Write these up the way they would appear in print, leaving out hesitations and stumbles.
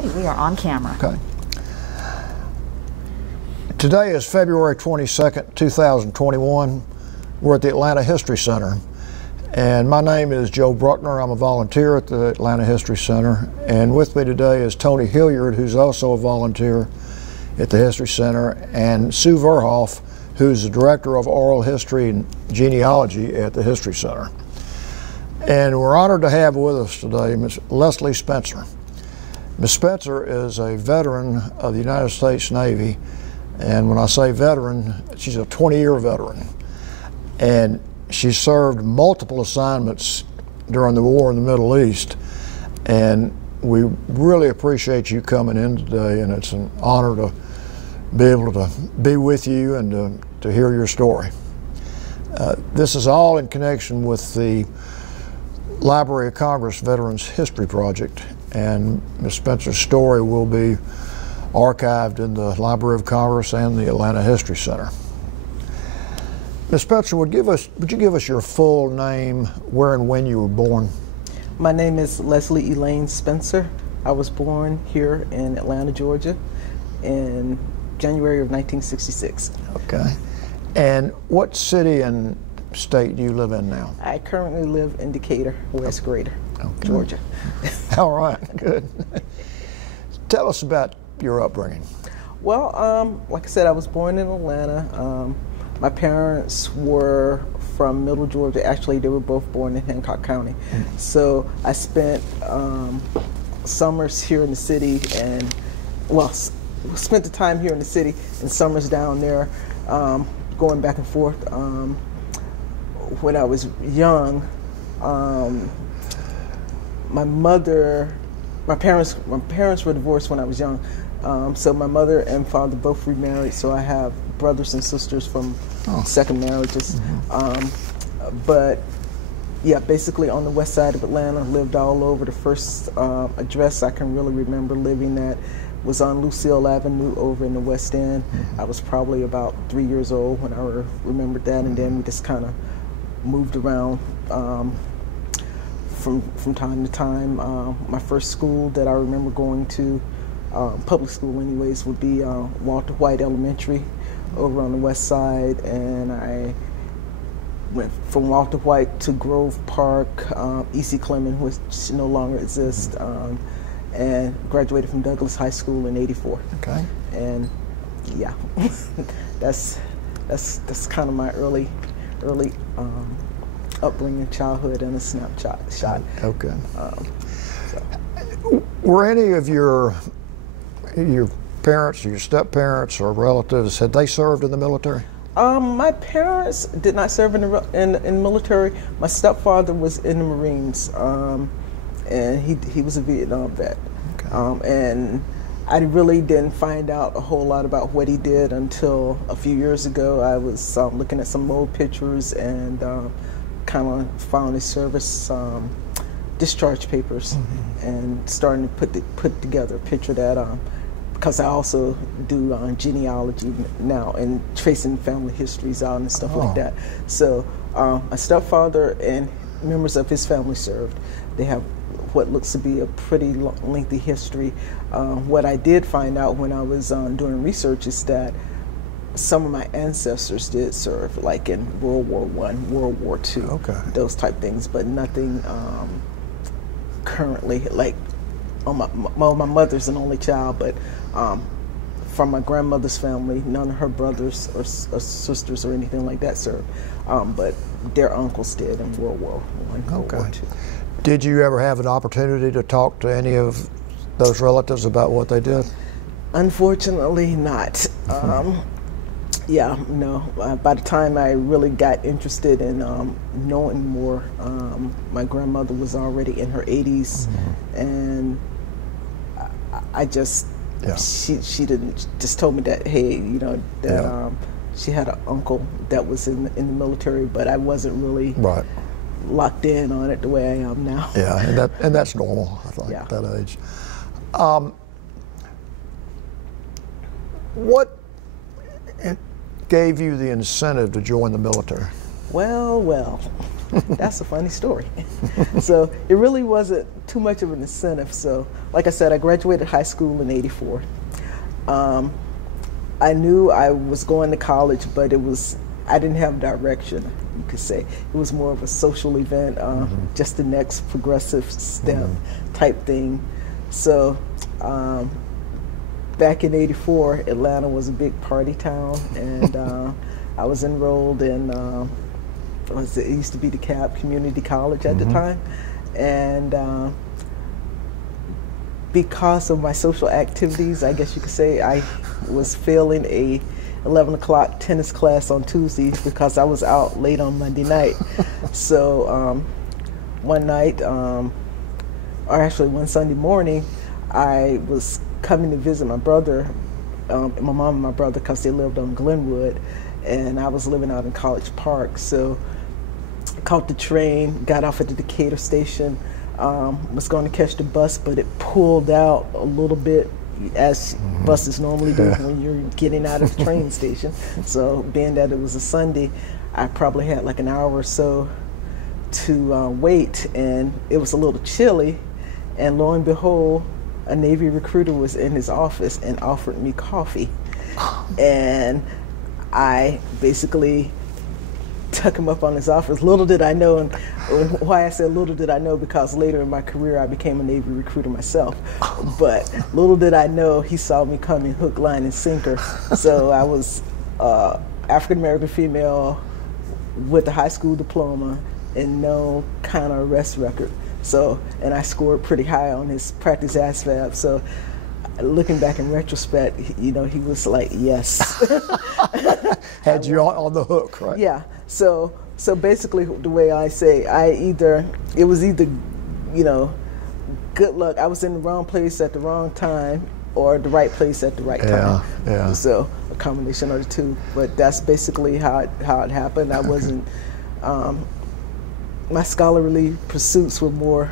righty, we are on camera. Okay. Today is February 22nd, 2021. We're at the Atlanta History Center. And my name is Joe Bruckner. I'm a volunteer at the Atlanta History Center. And with me today is Tony Hilliard, who's also a volunteer at the History Center, and Sue Verhoff, who's the Director of Oral History and Genealogy at the History Center. And we're honored to have with us today Ms. Leslie Spencer. Ms. Spencer is a veteran of the United States Navy. And when I say veteran, she's a 20-year veteran. And she served multiple assignments during the war in the Middle East. And we really appreciate you coming in today, and it's an honor to be able to be with you and to hear your story. This is all in connection with the Library of Congress Veterans History Project, and Ms. Spencer's story will be archived in the Library of Congress and the Atlanta History Center. Ms. Spencer, would you give us your full name, where and when you were born? My name is Leslie Elaine Spencer. I was born here in Atlanta, Georgia in January of 1966. Okay. And what city and state do you live in now? I currently live in Decatur, West Greater, okay. Georgia. All right, good. Tell us about your upbringing. Well, like I said, I was born in Atlanta. My parents were from Middle Georgia. Actually, they were both born in Hancock County. So I spent summers here in the city, and spent the time here in the city and summers down there, going back and forth. When I was young, my parents were divorced when I was young. So my mother and father both remarried, so I have brothers and sisters from second marriages. But yeah, basically on the west side of Atlanta, lived all over. The first address I can really remember living at was on Lucille Avenue over in the West End. I was probably about 3 years old when I remembered that, and then we just kind of moved around from time to time. My first school that I remember going to, public school anyways, would be Walter White Elementary over on the west side, and I went from Walter White to Grove Park, E.C. Clemens, which no longer exists, and graduated from Douglas High School in '84. Okay. And yeah, that's kind of my early upbringing, childhood, and a snapshot. Okay. Were any of your parents, your step-parents, or relatives, had they served in the military? My parents did not serve in the military. My stepfather was in the Marines, and he was a Vietnam vet. Okay. And I really didn't find out a whole lot about what he did until a few years ago. I was looking at some old pictures and kind of found his service discharge papers, and starting to put together a picture that, because I also do genealogy now and tracing family histories out and stuff like that. So my stepfather and members of his family served. They have what looks to be a pretty lengthy history. What I did find out when I was doing research is that some of my ancestors did serve, like in World War I, World War II, those type things, but nothing currently, like my mother's an only child, but from my grandmother's family, none of her brothers or sisters or anything like that served, but their uncles did in World War I, World War II. Did you ever have an opportunity to talk to any of those relatives about what they did? Unfortunately not. Yeah, no. By the time I really got interested in knowing more, my grandmother was already in her 80s, and I just, she didn't, just told me that, hey, you know, that she had an uncle that was in the military, but I wasn't really locked in on it the way I am now. Yeah, and that's normal, I think, at that age. What gave you the incentive to join the military? Well, That's a funny story. So it really wasn't too much of an incentive. So like I said, I graduated high school in '84. I knew I was going to college, but I didn't have direction, you could say. It was more of a social event, just the next progressive step type thing. So back in '84, Atlanta was a big party town, and I was enrolled in, it used to be DeKalb Community College at the time, and because of my social activities, I guess you could say, I was failing a 11 o'clock tennis class on Tuesdays because I was out late on Monday night. So one night, or actually one Sunday morning, I was coming to visit my brother, my mom and my brother, because they lived on Glenwood, and I was living out in College Park. So I caught the train, got off at the Decatur station, was going to catch the bus, but it pulled out a little bit, as buses normally do when you're getting out of the train station. So being that it was a Sunday, I probably had like an hour or so to wait, and it was a little chilly, and lo and behold, a Navy recruiter was in his office and offered me coffee. And I basically took him up on his offer. Little did I know, and why I said little did I know, because later in my career I became a Navy recruiter myself. But little did I know, he saw me coming hook, line, and sinker. So I was African-American female with a high school diploma and no kind of arrest record. So, and I scored pretty high on his practice ASVAB. So looking back in retrospect, he was like, yes. Had you on the hook, right? Yeah. So basically, the way I say, it was either, good luck. I was in the wrong place at the wrong time, or the right place at the right time. Yeah. So a combination of the two. But that's basically how it happened. I wasn't. My scholarly pursuits were more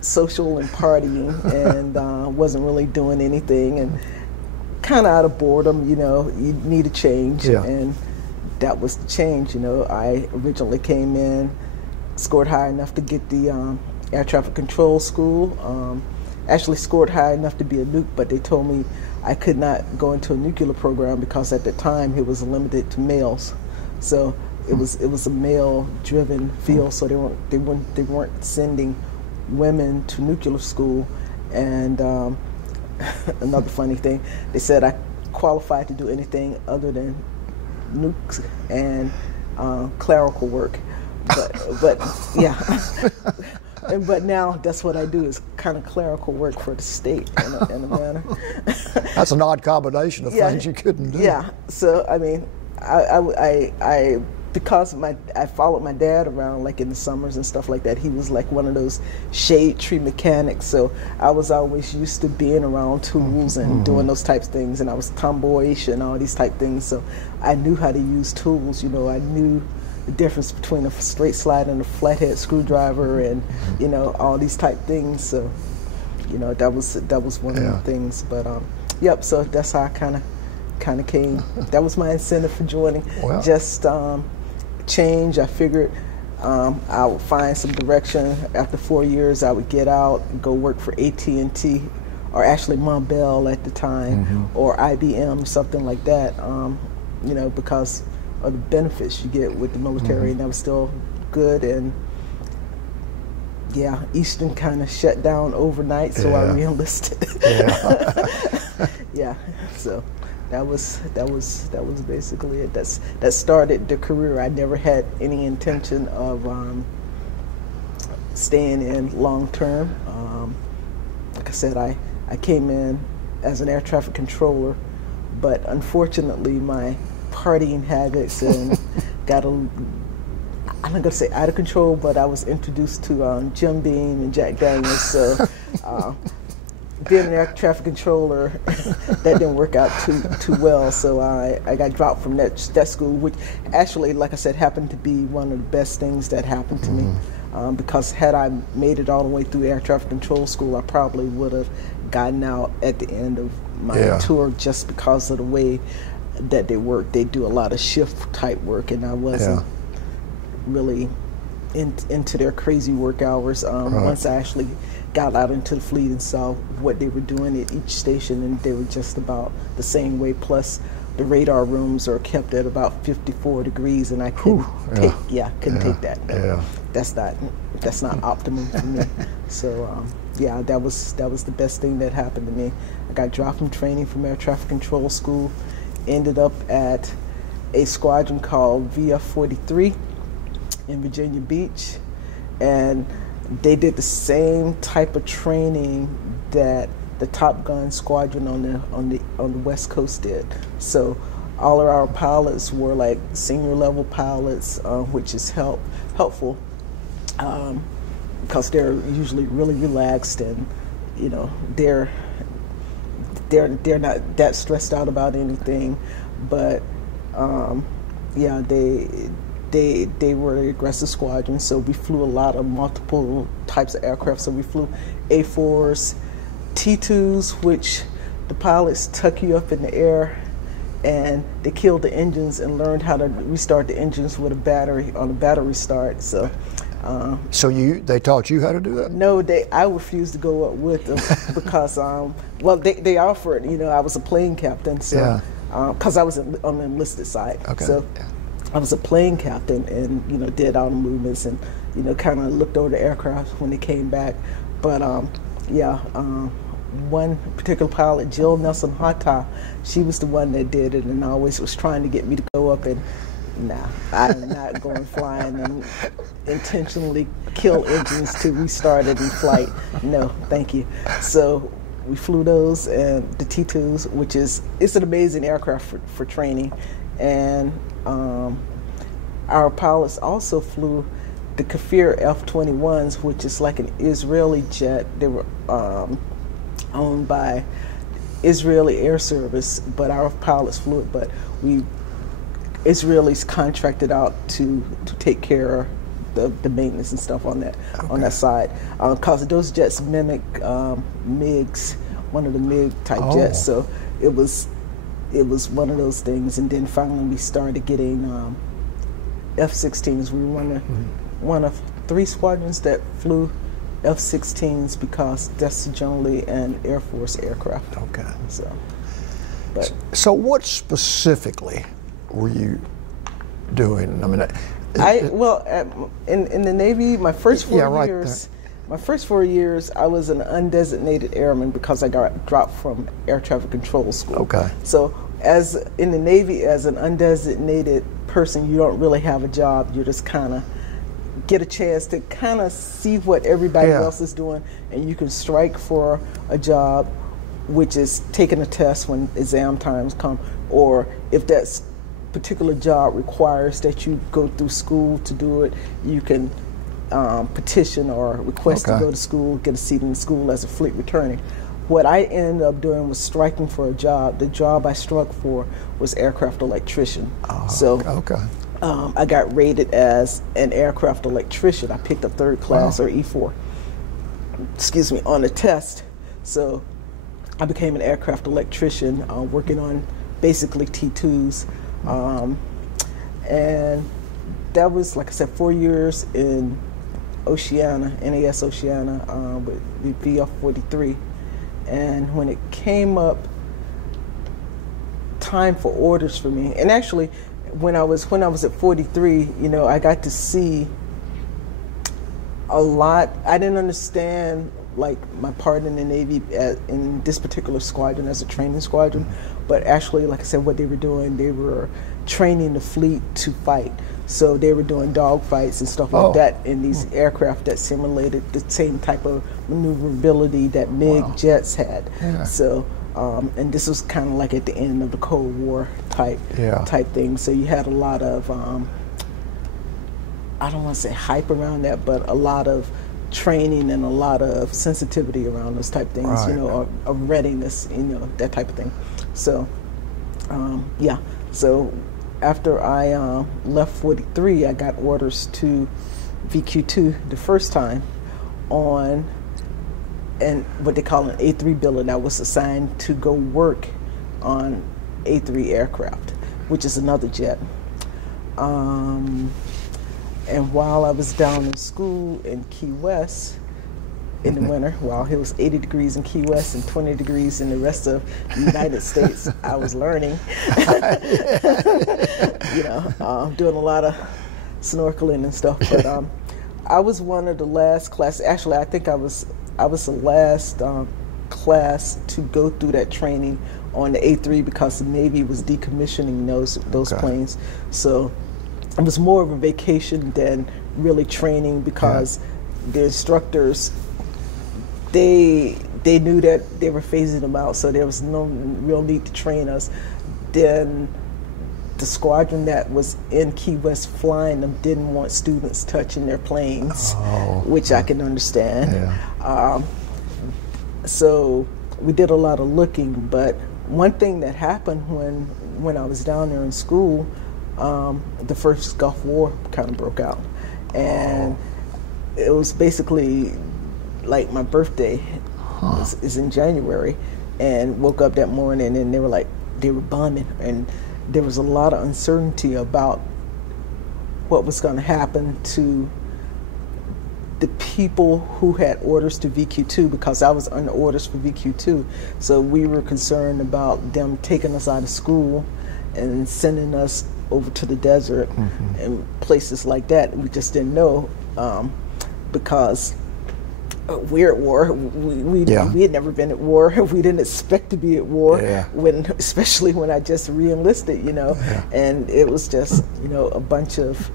social and partying, and wasn't really doing anything, and kind of out of boredom. You need a change, and that was the change. I originally came in, scored high enough to get the air traffic control school. Actually scored high enough to be a nuke, but they told me I could not go into a nuclear program because at the time it was limited to males. So it was a male-driven field, so they weren't sending women to nuclear school. And another funny thing, they said I qualified to do anything other than nukes and clerical work, but yeah. But now that's what I do, is kind of clerical work for the state in a manner. That's an odd combination of things you couldn't do. Yeah. So I mean, I because I followed my dad around, like in the summers and stuff like that. He was like one of those shade tree mechanics, so I was always used to being around tools and doing those types of things, and I was tomboyish and all these type things, so I knew how to use tools. I knew the difference between a straight slide and a flathead screwdriver, and all these type things. So that was one of the things. But yep. So that's how I kind of came. That was my incentive for joining. Well, just change. I figured I would find some direction. After 4 years, I would get out and go work for AT&T, or actually Mont Bell at the time, or IBM, something like that. Because of the benefits you get with the military, and that was still good. And yeah, Eastern kind of shut down overnight, so I re-enlisted. Yeah. So that was basically it. That started the career. I never had any intention of staying in long term. Like I said, I came in as an air traffic controller, but unfortunately my partying habits and I'm not gonna say out of control, but I was introduced to Jim Beam and Jack Daniels. So being an air traffic controller, that didn't work out too well. So I got dropped from that school, which actually, like I said, happened to be one of the best things that happened to me. Because had I made it all the way through air traffic control school, I probably would have gotten out at the end of my tour, just because of the way that they work. They do a lot of shift type work, and I wasn't really into their crazy work hours. Once I actually got out into the fleet and saw what they were doing at each station, and they were just about the same way. Plus, the radar rooms are kept at about 54 degrees, and I couldn't take that. Yeah. That's not optimum for me. So yeah, that was the best thing that happened to me. I got dropped from training from air traffic control school, ended up at a squadron called VF43 in Virginia Beach, and they did the same type of training that the Top Gun squadron on the West Coast did. So all of our pilots were like senior level pilots, which is helpful because they're usually really relaxed, and you know they're not that stressed out about anything. But yeah, they were an aggressive squadron, so we flew a lot of multiple types of aircraft. So we flew A4s, T2s, which the pilots tuck you up in the air, and they killed the engines and learned how to restart the engines with a battery on a battery start. So so they taught you how to do that? No, I refused to go up with them because well, they offered. You know, I was a plane captain, so because I was on the enlisted side. Okay. So I was a plane captain, and you know, did all the movements, and you know, kind of looked over the aircraft when they came back. But yeah, one particular pilot, Jill Nelson Hata, she was the one that did it, and always was trying to get me to go up, and nah, I'm not going flying and intentionally kill engines to restart it in flight. No, thank you. So we flew those and the T2s, which it's an amazing aircraft for training. And our pilots also flew the Kafir F-21s, which is like an Israeli jet. They were owned by Israeli Air Service, but our pilots flew it. But Israelis contracted out to take care of the maintenance and stuff on that side, because those jets mimic MiGs, one of the MiG type jets. So it was one of those things. And then finally we started getting F-16s. We were one of 3 squadrons that flew F-16s because that's generally an Air Force aircraft. Okay. So what specifically were you doing? I mean, in the Navy, my first 4 years. My first 4 years, I was an undesignated airman because I got dropped from air traffic control school. Okay. So, as in the Navy, as an undesignated person, you don't really have a job. You just kind of get a chance to kind of see what everybody else is doing, and you can strike for a job, which is taking a test when exam times come, or if that particular job requires that you go through school to do it, you can petition or request to go to school, get a seat in the school as a fleet returning. What I ended up doing was striking for a job. The job I struck for was aircraft electrician. I got rated as an aircraft electrician. I picked up 3rd class or E4, excuse me, on the test. So I became an aircraft electrician, working on basically T2s. And that was, like I said, 4 years in Oceana, NAS Oceana, with the VF43. And when it came up time for orders for me, and actually when I was at 43, you know, I got to see a lot. I didn't understand like my part in the Navy in this particular squadron as a training squadron, but actually, like I said, what they were doing, they were training the fleet to fight. So they were doing dog fights and stuff like that in these aircraft that simulated the same type of maneuverability that MiG jets had. So, and this was kind of like at the end of the Cold War type thing. So you had a lot of, I don't want to say hype around that, but a lot of training and a lot of sensitivity around those type things, you know, of readiness, you know, that type of thing. So, yeah. So after I left 43, I got orders to VQ2 the first time on what they call an A3 billet. I was assigned to go work on A3 aircraft, which is another jet. And while I was down in school in Key West in the winter, while it was 80 degrees in Key West and 20 degrees in the rest of the United States, I was learning, doing a lot of snorkeling and stuff. But I was one of the last class. Actually, I think I was the last class to go through that training on the A3 because the Navy was decommissioning those planes. So it was more of a vacation than really training because the instructors, they knew that they were phasing them out, so there was no real need to train us. Then the squadron that was in Key West flying them didn't want students touching their planes, which I can understand. Yeah. So we did a lot of looking, but one thing that happened when I was down there in school, the first Gulf War kind of broke out, and it was basically like my birthday is in January, and woke up that morning and they were bombing, and there was a lot of uncertainty about what was going to happen to the people who had orders to VQ2, because I was under orders for VQ2. So we were concerned about them taking us out of school and sending us over to the desert and places like that. We just didn't know because we're at war. We had never been at war. We didn't expect to be at war, especially when I just re-enlisted, and it was just, a bunch of,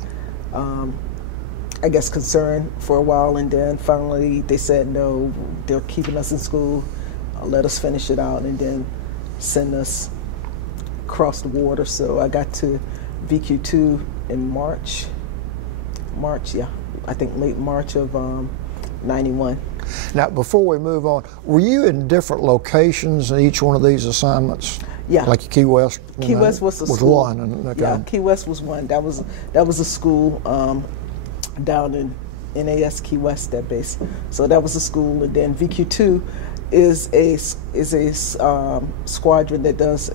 I guess, concern for a while, and then finally they said, no, they're keeping us in school, let us finish it out, and then send us across the water. So I got to VQ2 in March, I think late March of 91. Now, before we move on, were you in different locations in each one of these assignments? Yeah. Like Key West? Key West was school. One. And, yeah, Key West was one. That was a school down in NAS Key West, that base. So that was a school, and then VQ2 is a squadron that does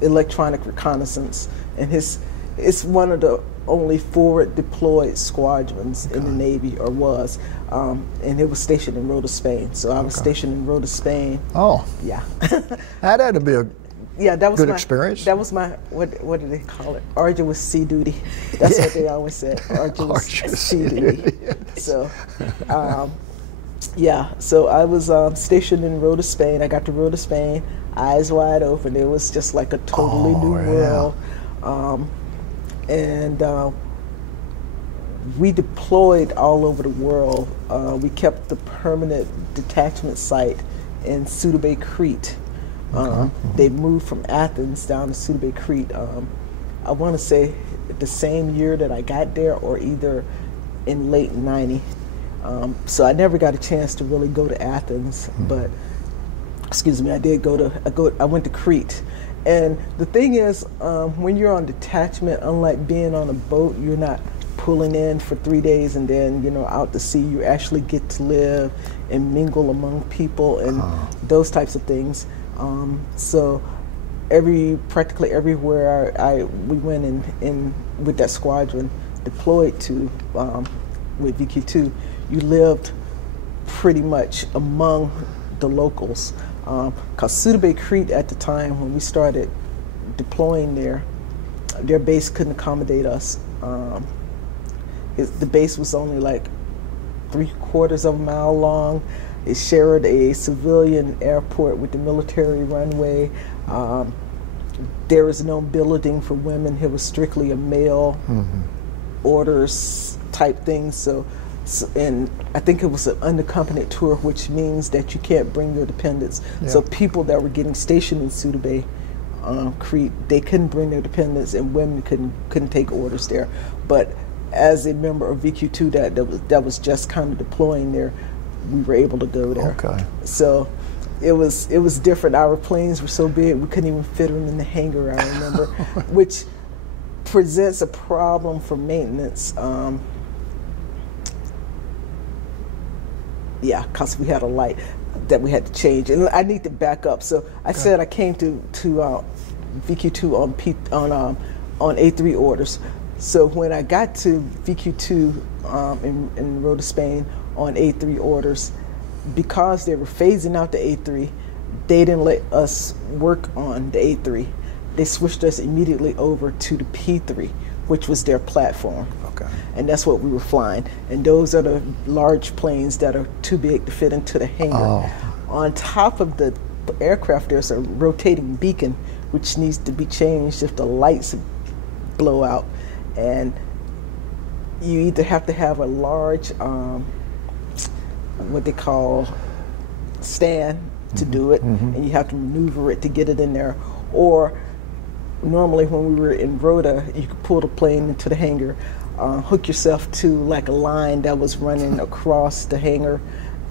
electronic reconnaissance, and it's one of the only forward deployed squadrons in the Navy, or was, and it was stationed in Rota, Spain. So I was stationed in Rota, Spain. Oh, yeah. That had to be a that was good experience. That was my what do they call it? Arduous sea duty. That's what they always said. Arduous sea duty. So, so I was stationed in Rota, Spain. I got to Rota, Spain, eyes wide open. It was just like a totally new world. And we deployed all over the world. We kept the permanent detachment site in Souda Bay, Crete. They moved from Athens down to Souda Bay, Crete. I want to say the same year that I got there, or either in late '90. So I never got a chance to really go to Athens, but excuse me, I went to Crete. And the thing is, when you're on detachment, unlike being on a boat, you're not pulling in for 3 days and then, out to sea. You actually get to live and mingle among people and those types of things. So practically everywhere we went in with that squadron deployed to with VQ2, you lived pretty much among the locals. Because Souda Bay, Crete at the time when we started deploying there, their base couldn't accommodate us. The base was only like 3/4 of a mile long. It shared a civilian airport with the military runway. There was no billeting for women. It was strictly a male orders type thing. So, and I think it was an unaccompanied tour, which means that you can't bring your dependents. Yeah. So people that were getting stationed in Souda Bay, Crete, they couldn't bring their dependents, and women couldn't take orders there. But as a member of VQ2 that was just kind of deploying there, we were able to go there. Okay. So it was different. Our planes were so big we couldn't even fit them in the hangar, I remember, which presents a problem for maintenance. Because we had a light that we had to change, and I need to back up. So I said I came to VQ2 on A3 orders. So when I got to VQ2 in Rota, Spain on A3 orders, because they were phasing out the A3, they didn't let us work on the A3. They switched us immediately over to the P3, which was their platform. Okay. And that's what we were flying. And those are the large planes that are too big to fit into the hangar. Oh. On top of the aircraft, there's a rotating beacon, which needs to be changed if the lights blow out. And you either have to have a large, what they call stand to do it, and you have to maneuver it to get it in there. Or normally when we were in Rota, you could pull the plane into the hangar, hook yourself to like a line that was running across the hangar,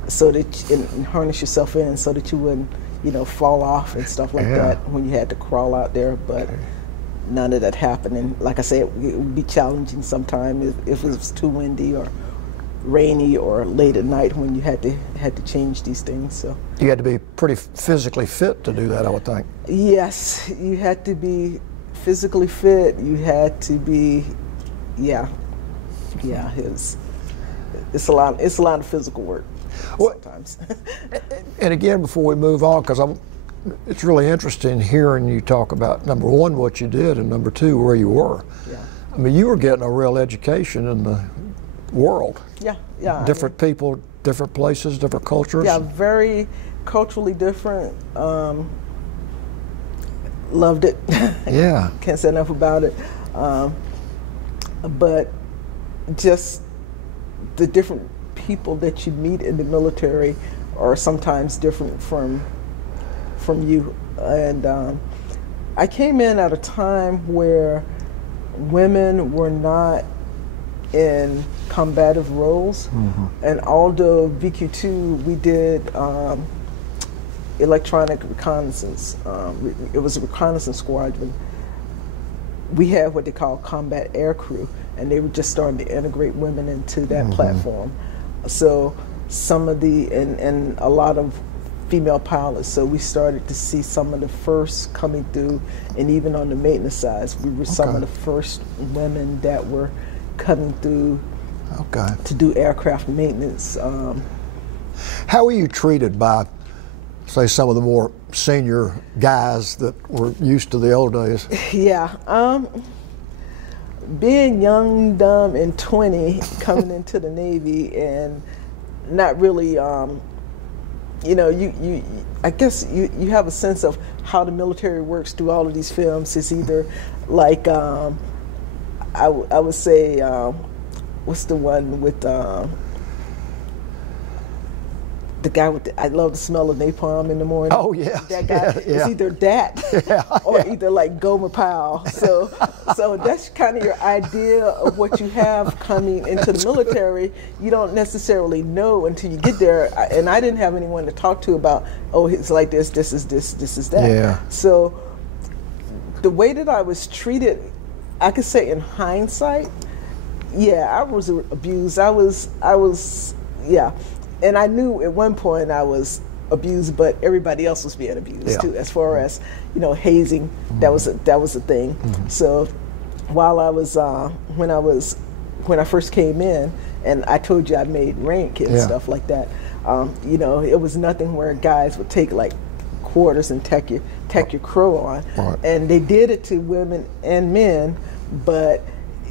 so that and harness yourself in so that you wouldn't, you know, fall off and stuff like that when you had to crawl out there. But none of that happened. And like I said, it would be challenging sometimes if it was too windy or rainy or late at night when you had to change these things. So you had to be pretty physically fit to do that, I would think. Yes, you had to be physically fit. You had to be, it's a lot of physical work sometimes. And again, before we move on, because it's really interesting hearing you talk about, number one, what you did, and number two, where you were. Yeah. I mean, you were getting a real education in the world. Yeah. Different people, different places, different cultures. Yeah, very culturally different. Loved it. Yeah. Can't say enough about it. But just the different people that you meet in the military are sometimes different from you. And I came in at a time where women were not in combative roles, and although VQ2 we did electronic reconnaissance, it was a reconnaissance squadron. We had what they call combat air crew, and they were just starting to integrate women into that platform. So some of the and a lot of female pilots, so we started to see some of the first coming through, and even on the maintenance side, we were some of the first women that were coming through to do aircraft maintenance. How were you treated by, say, some of the more senior guys that were used to the old days? Yeah, being young, dumb, and 20, coming into the Navy and not really, you know, I guess you have a sense of how the military works through all of these films. It's either like, I would say, what's the one with the guy with I love the smell of napalm in the morning. Oh yeah, that guy. It's either that or either like Gomer Pyle. So that's kind of your idea of what you have coming into the military. You don't necessarily know until you get there. And I didn't have anyone to talk to about, oh, it's like this is this, this is that. Yeah. So the way that I was treated, I could say in hindsight, yeah, I was abused. I was, yeah. And I knew at one point I was abused, but everybody else was being abused too. As far as, you know, hazing, that was a thing. So while I was when I first came in, and I told you I made rank and stuff like that, you know, it was nothing where guys would take like quarters and tack your crow on, and they did it to women and men, but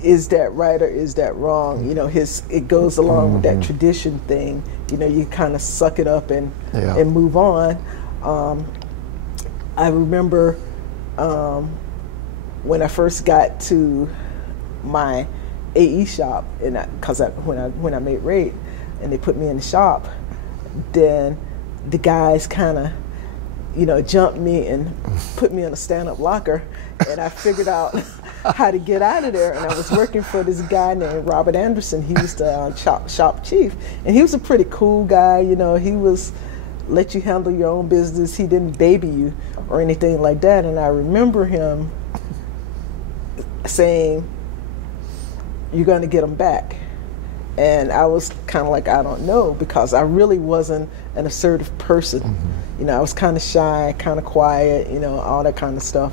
is that right or is that wrong? You know, it goes along with that tradition thing. You know, you kind of suck it up and move on. I remember when I first got to my AE shop, and when I made rate, and they put me in the shop, then the guys kind of, you know, jumped me and put me in a stand-up locker, and I figured out how to get out of there. And I was working for this guy named Robert Anderson. He was the shop chief, and he was a pretty cool guy. You know, he was let you handle your own business. He didn't baby you or anything like that. And I remember him saying, "You're going to get them back." And I was kind of like, I don't know, because I really wasn't an assertive person. You know, I was kind of shy, kind of quiet, you know, all that kind of stuff.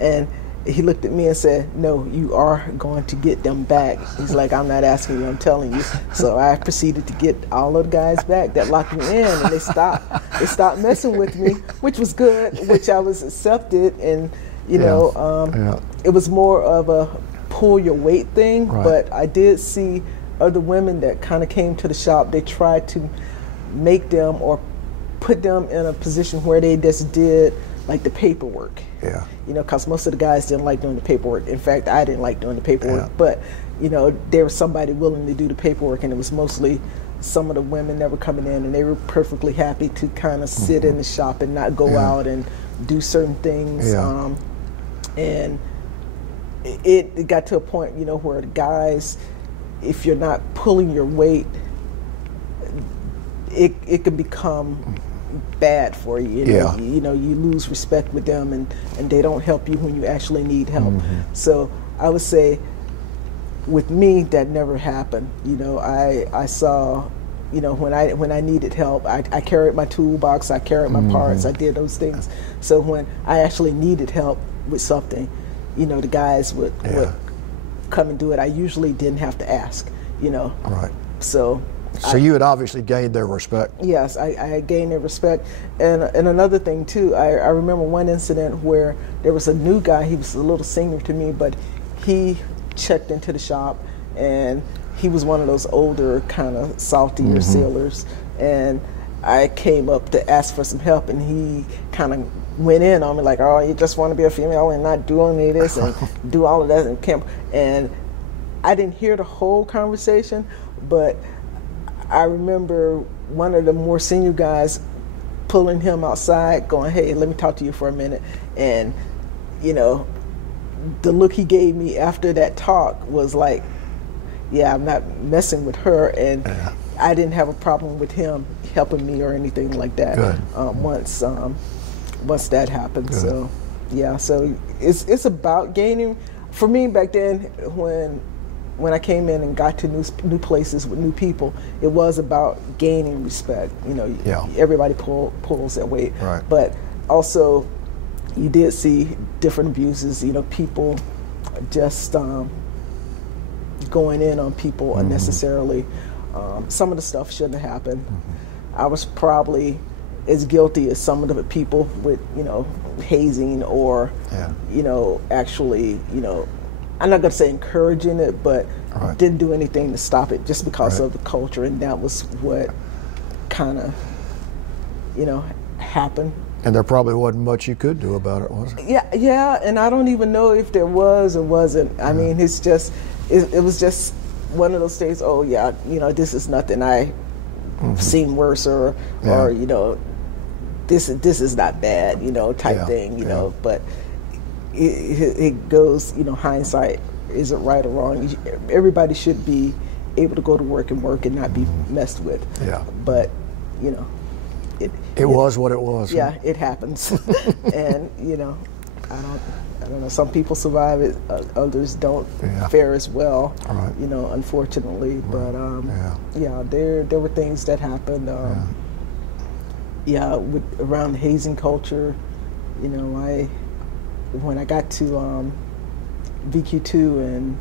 And he looked at me and said, "No, you are going to get them back." He's like, "I'm not asking you, I'm telling you." So I proceeded to get all of the guys back that locked me in, and they stopped messing with me, which was good, which I was accepted. And you know, it was more of a pull your weight thing. Right. But I did see other women that kind of came to the shop. They tried to make them or put them in a position where they just did like the paperwork. Yeah. You know, because most of the guys didn't like doing the paperwork. In fact, I didn't like doing the paperwork. But, you know, there was somebody willing to do the paperwork, and it was mostly some of the women that were coming in, and they were perfectly happy to kind of sit in the shop and not go out and do certain things. And it got to a point, you know, where the guys, if you're not pulling your weight, it can become bad for you. You know, you lose respect with them, and they don't help you when you actually need help. So I would say with me, that never happened. You know, I saw, you know, when I needed help, I carried my toolbox, I carried my parts, I did those things. So when I actually needed help with something, you know, the guys would come and do it. I usually didn't have to ask, you know. Right. So you had obviously gained their respect. Yes, I gained their respect. And another thing too, I remember one incident where there was a new guy. He was a little senior to me, but he checked into the shop, and he was one of those older kind of saltier sailors. And I came up to ask for some help, and he kind of went in on me like, "Oh, you just want to be a female and not do any of this and do all of that in camp." And I didn't hear the whole conversation, but I remember one of the more senior guys pulling him outside, going, "Hey, let me talk to you for a minute." And, you know, the look he gave me after that talk was like, yeah, I'm not messing with her. And I didn't have a problem with him helping me or anything like that. Once that happened. Good. So, yeah, so it's about gaining. For me back then, when I came in and got to new places with new people, it was about gaining respect. You know, everybody pulls their weight. Right. But also, you did see different abuses. You know, people just going in on people unnecessarily. Some of the stuff shouldn't have happened. I was probably as guilty as some of the people with, you know, hazing or, you know, actually, you know, I'm not going to say encouraging it, but didn't do anything to stop it just because of the culture, and that was what kind of, you know, happened. And there probably wasn't much you could do about it, was there? Yeah, and I don't even know if there was or wasn't. I mean, it's just, it was just one of those days, oh yeah, you know, this is nothing, I've seen worse, or you know, this is not bad, you know, type thing, you know, but it goes, you know, hindsight isn't right or wrong. Everybody should be able to go to work and not be messed with. Yeah. But, you know, it was what it was. Yeah, it happens. And, you know, I don't know, some people survive it, others don't fare as well, you know, unfortunately. But there were things that happened around the hazing culture. You know, when I got to VQ2, and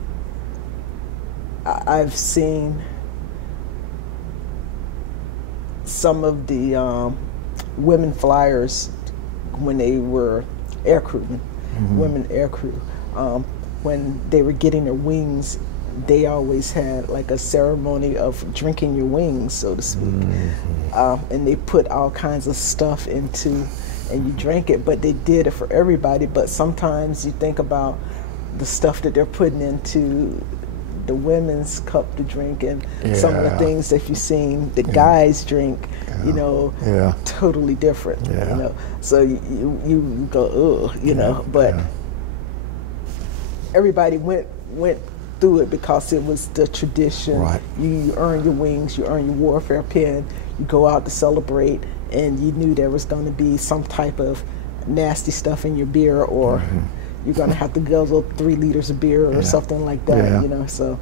I've seen some of the women flyers when they were air crewmen, women air crew. When they were getting their wings, they always had like a ceremony of drinking your wings, so to speak. And they put all kinds of stuff into, and you drank it, but they did it for everybody. But sometimes you think about the stuff that they're putting into the women's cup to drink, and some of the things that you've seen the guys drink, you know, totally different. You know, so you go, ugh, you know, but everybody went through it because it was the tradition. You earn your wings, you earn your warfare pin, you go out to celebrate, and you knew there was going to be some type of nasty stuff in your beer, or you're going to have to guzzle 3 liters of beer or something like that. You know, so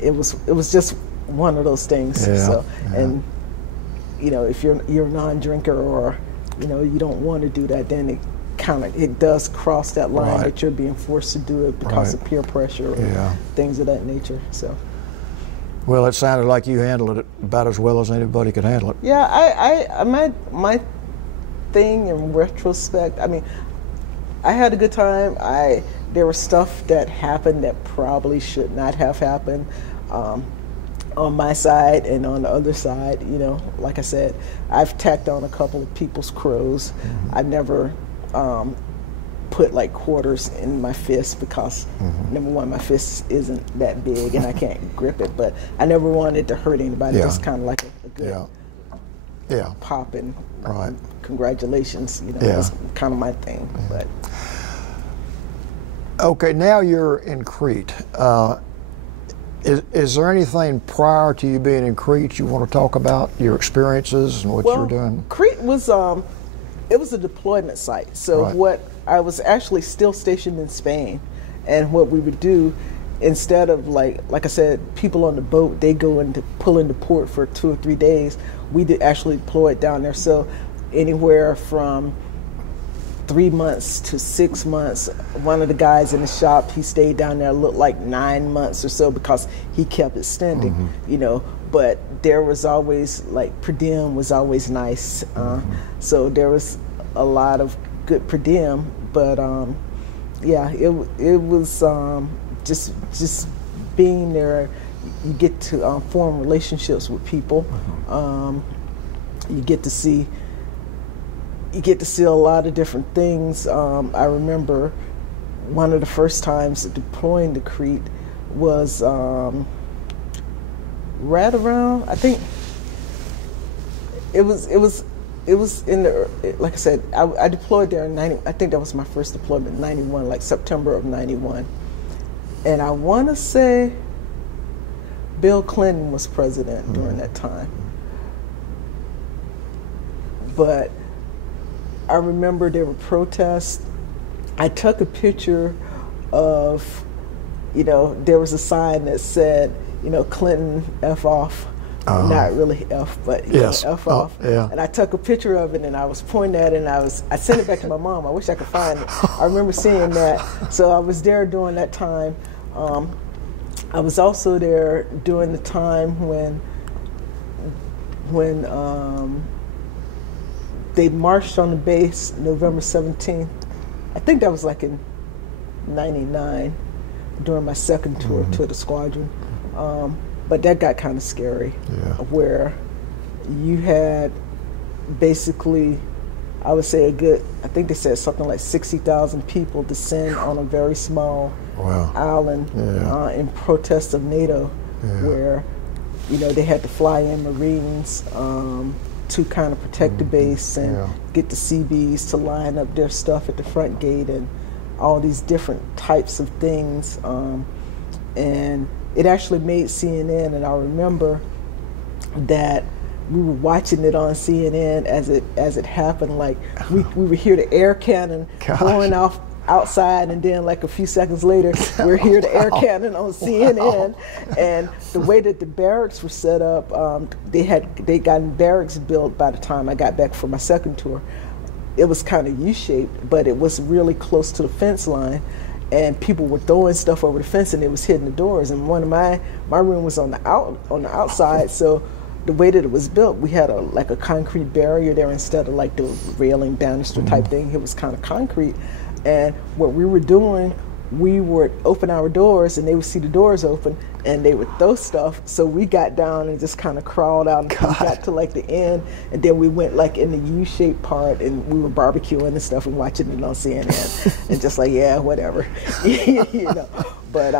it was just one of those things. So and you know, if you're a non-drinker, or you know, you don't want to do that, then it does cross that line Right. that you're being forced to do it because Right. of peer pressure and things of that nature. So. Well, it sounded like you handled it about as well as anybody could handle it. Yeah, my thing in retrospect, I mean, I had a good time. There was stuff that happened that probably should not have happened on my side and on the other side. You know, like I said, I've tacked on a couple of people's crows. I've never put like quarters in my fist because number one, my fist isn't that big and I can't grip it, but I never wanted to hurt anybody. Just kind of like a good pop and congratulations, you know, that's kind of my thing. But okay, now you're in Crete. Is there anything prior to you being in Crete you want to talk about, your experiences and what you were doing? Crete was it was a deployment site. So what I was actually still stationed in Spain, and what we would do, instead of like I said, people on the boat, they pull into port for 2 or 3 days. We did actually deploy it down there. So anywhere from 3 months to 6 months. One of the guys in the shop, he stayed down there, looked like 9 months or so because he kept extending, you know. But there was always, like, per diem was always nice. So there was a lot of good per diem. But yeah, it was just being there. You get to form relationships with people. You get to see a lot of different things. I remember one of the first times deploying to Crete was right around, I think it was in the, like I said, I deployed there in 90, I think that was my first deployment in 91, like September of 91. And I want to say Bill Clinton was president during that time. But I remember there were protests. I took a picture of, you know, there was a sign that said, you know, Clinton F off. Not really F, but yes, F off. And I took a picture of it and I was pointing at it and I sent it back to my mom. I wish I could find it. I remember seeing that. So I was there during that time. I was also there during the time when they marched on the base November 17th. I think that was like in 99 during my second tour to the squadron. But that got kind of scary, where you had basically, I would say I think they said something like 60,000 people descend on a very small island in protest of NATO, where, you know, they had to fly in Marines to kind of protect the base and get the CBs to line up their stuff at the front gate and all these different types of things. And it actually made CNN, and I remember that we were watching it on CNN as it happened. Like we would hear the air cannon going off outside, and then like a few seconds later, we're hear the air cannon on CNN. And the way that the barracks were set up, they gotten barracks built by the time I got back for my second tour. It was kind of U-shaped, but it was really close to the fence line. And people were throwing stuff over the fence, and it was hitting the doors. And one of my room was on the outside, so the way that it was built, we had like a concrete barrier there instead of like the railing banister type thing. It was kind of concrete. And what we were doing, we would open our doors, and they would see the doors open, and they would throw stuff. So we got down and just kind of crawled out until we got to like the end, and then we went like in the U-shaped part, and we were barbecuing and stuff and watching it on CNN, and just like, yeah, whatever, you know. But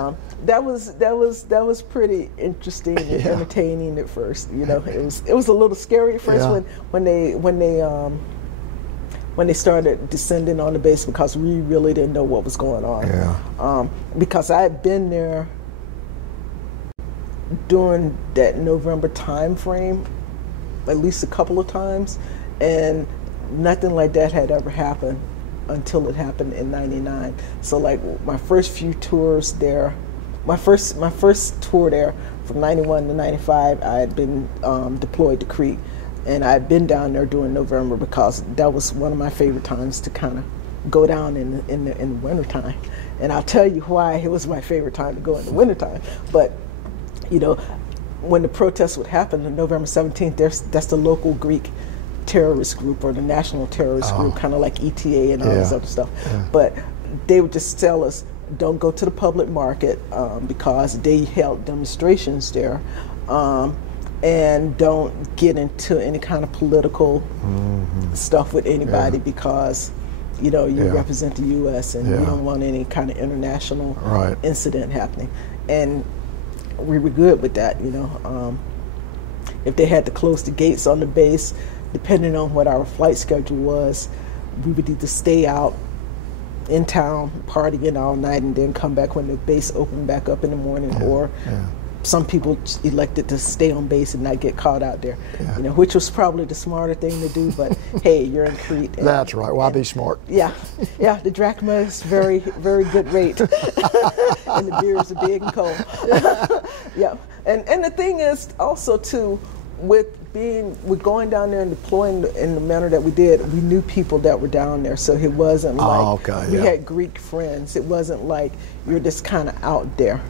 that was pretty interesting and entertaining at first. You know, it was a little scary at first when they started descending on the base, because we really didn't know what was going on. Because I had been there during that November time frame at least a couple of times, and nothing like that had ever happened until it happened in 99. So like my first few tours there, my first tour there from 91 to 95, I had been deployed to Crete. And I had been down there during November because that was one of my favorite times to kind of go down in the wintertime. And I'll tell you why it was my favorite time to go in the wintertime. But, you know, when the protests would happen on November 17th, that's the local Greek terrorist group or the national terrorist group, kind of like ETA and all this other stuff. But they would just tell us, don't go to the public market because they held demonstrations there, and don't get into any kind of political stuff with anybody because, you know, you represent the U.S. and you don't want any kind of international incident happening. And we were good with that, you know. If they had to close the gates on the base, depending on what our flight schedule was, we would either stay out in town partying all night and then come back when the base opened back up in the morning, or some people elected to stay on base and not get caught out there, you know, which was probably the smarter thing to do, but hey, you're in Crete. And, that's right. Why be smart? Yeah, the drachma is very, very good rate, and the beers are big and cold. And the thing is also too, with going down there and deploying in the manner that we did, we knew people that were down there, so it wasn't like we had Greek friends. It wasn't like you're just kind of out there.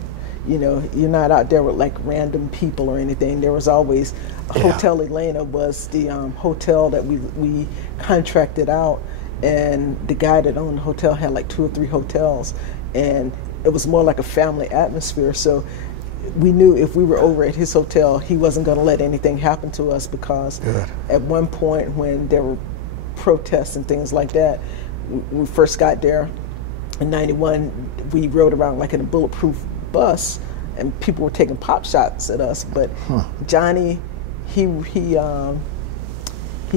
You know, you're not out there with like random people or anything. There was always Hotel Elena was the hotel that we contracted out, and the guy that owned the hotel had like 2 or 3 hotels, and it was more like a family atmosphere. So we knew if we were over at his hotel, he wasn't going to let anything happen to us, because at one point when there were protests and things like that, we first got there in '91, we rode around like in a bulletproof bus, and people were taking pop shots at us. But Johnny, he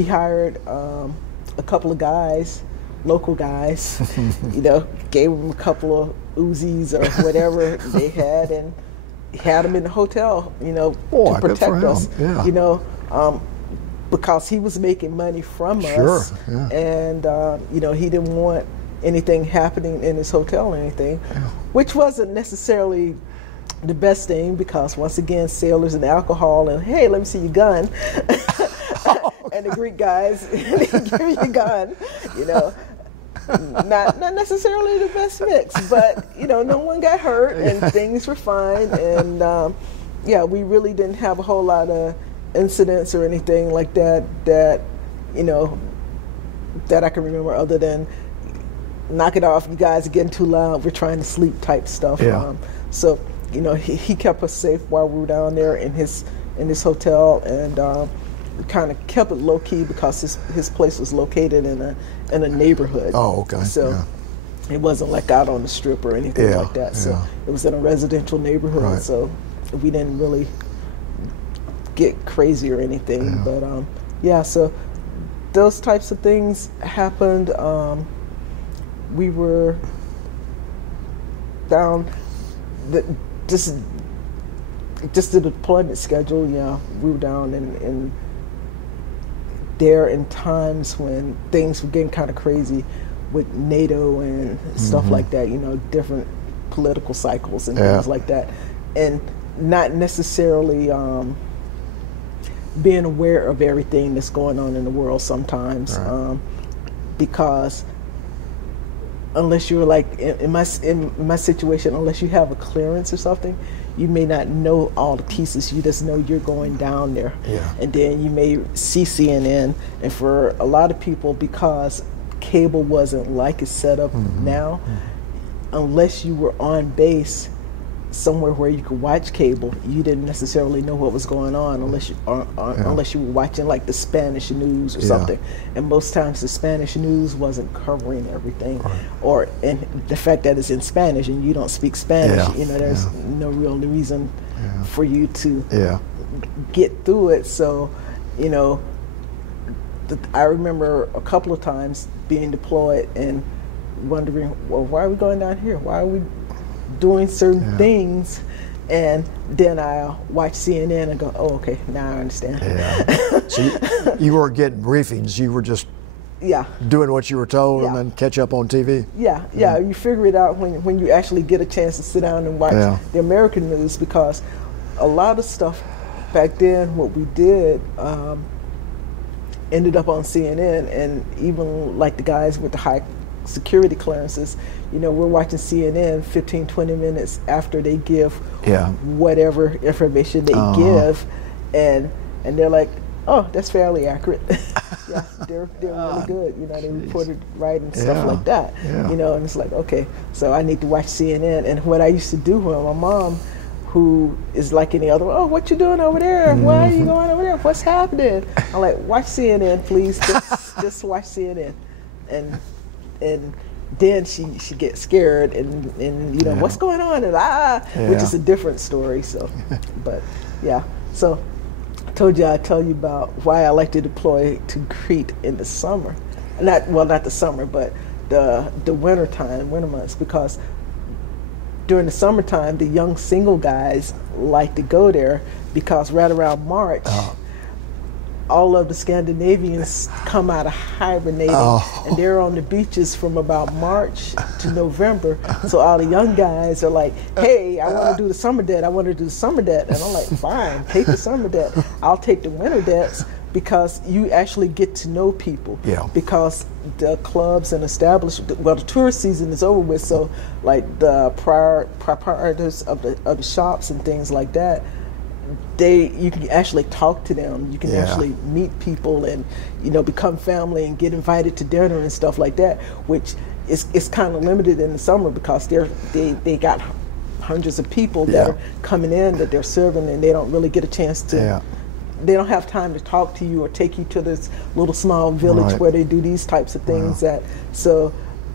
hired a couple of guys, local guys, you know, gave them a couple of Uzis or whatever they had, and had them in the hotel, you know, to protect us, you know, because he was making money from us, and you know, he didn't want anything happening in his hotel or anything, which wasn't necessarily the best thing, because once again, sailors and alcohol, and hey, let me see your gun, and the Greek guys give you a gun, you know. Not necessarily the best mix, but you know, no one got hurt and things were fine, and yeah, we really didn't have a whole lot of incidents or anything like that you know, that I can remember, other than knock it off, you guys are getting too loud, we're trying to sleep type stuff. So you know, he kept us safe while we were down there in his hotel, and kind of kept it low key because his place was located in a neighborhood. So it wasn't like out on the strip or anything like that. So it was in a residential neighborhood. So we didn't really get crazy or anything. But yeah, so those types of things happened. We were down just the deployment schedule. Yeah, we were down in there in times when things were getting kind of crazy with NATO and stuff like that, you know, different political cycles and things like that, and not necessarily being aware of everything that's going on in the world sometimes, because unless you're like in my situation, unless you have a clearance or something, you may not know all the pieces. You just know you're going down there, and then you may see CNN. And for a lot of people, because cable wasn't like it's set up now, unless you were on base somewhere where you could watch cable, you didn't necessarily know what was going on unless you unless you were watching like the Spanish news or something. And most times the Spanish news wasn't covering everything, or and the fact that it's in Spanish and you don't speak Spanish, you know, there's no real reason for you to get through it. So, you know, I remember a couple of times being deployed and wondering, well, why are we going down here? Why are we doing certain things? And then I watch CNN and go, oh, okay, now I understand. So you weren't getting briefings, you were just doing what you were told and then catch up on TV? You figure it out when you actually get a chance to sit down and watch the American news, because a lot of stuff back then, what we did, ended up on CNN, and even like the guys with the high security clearances, you know, we're watching CNN 15, 20 minutes after they give whatever information they give, and they're like, oh, that's fairly accurate. Yeah, they're really good. You know, they reported right and stuff like that. You know, and it's like, okay, so I need to watch CNN. And what I used to do when my mom, who is like any other, oh, what you doing over there? Why are you going over there? What's happening? I'm like, watch CNN, please. Just watch CNN. And then she gets scared and you know, what's going on? And which is a different story. So, but yeah. So I told you I'd tell you about why I like to deploy to Crete in the summer. Not the summer, but the winter months, because during the summertime, the young single guys like to go there because right around March, all of the Scandinavians come out of hibernating, and they're on the beaches from about March to November. So all the young guys are like, hey, I want to do the summer det. I want to do the summer det. And I'm like, fine, take the summer det. I'll take the winter dets, because you actually get to know people. Because the clubs and establishments, well, the tourist season is over with, so like the proprietors of the shops and things like that, you can actually talk to them. You can actually meet people and, you know, become family and get invited to dinner and stuff like that, which is kind of limited in the summer because they got hundreds of people that are coming in that they're serving, and they don't really get a chance to. They don't have time to talk to you or take you to this little small village where they do these types of things. So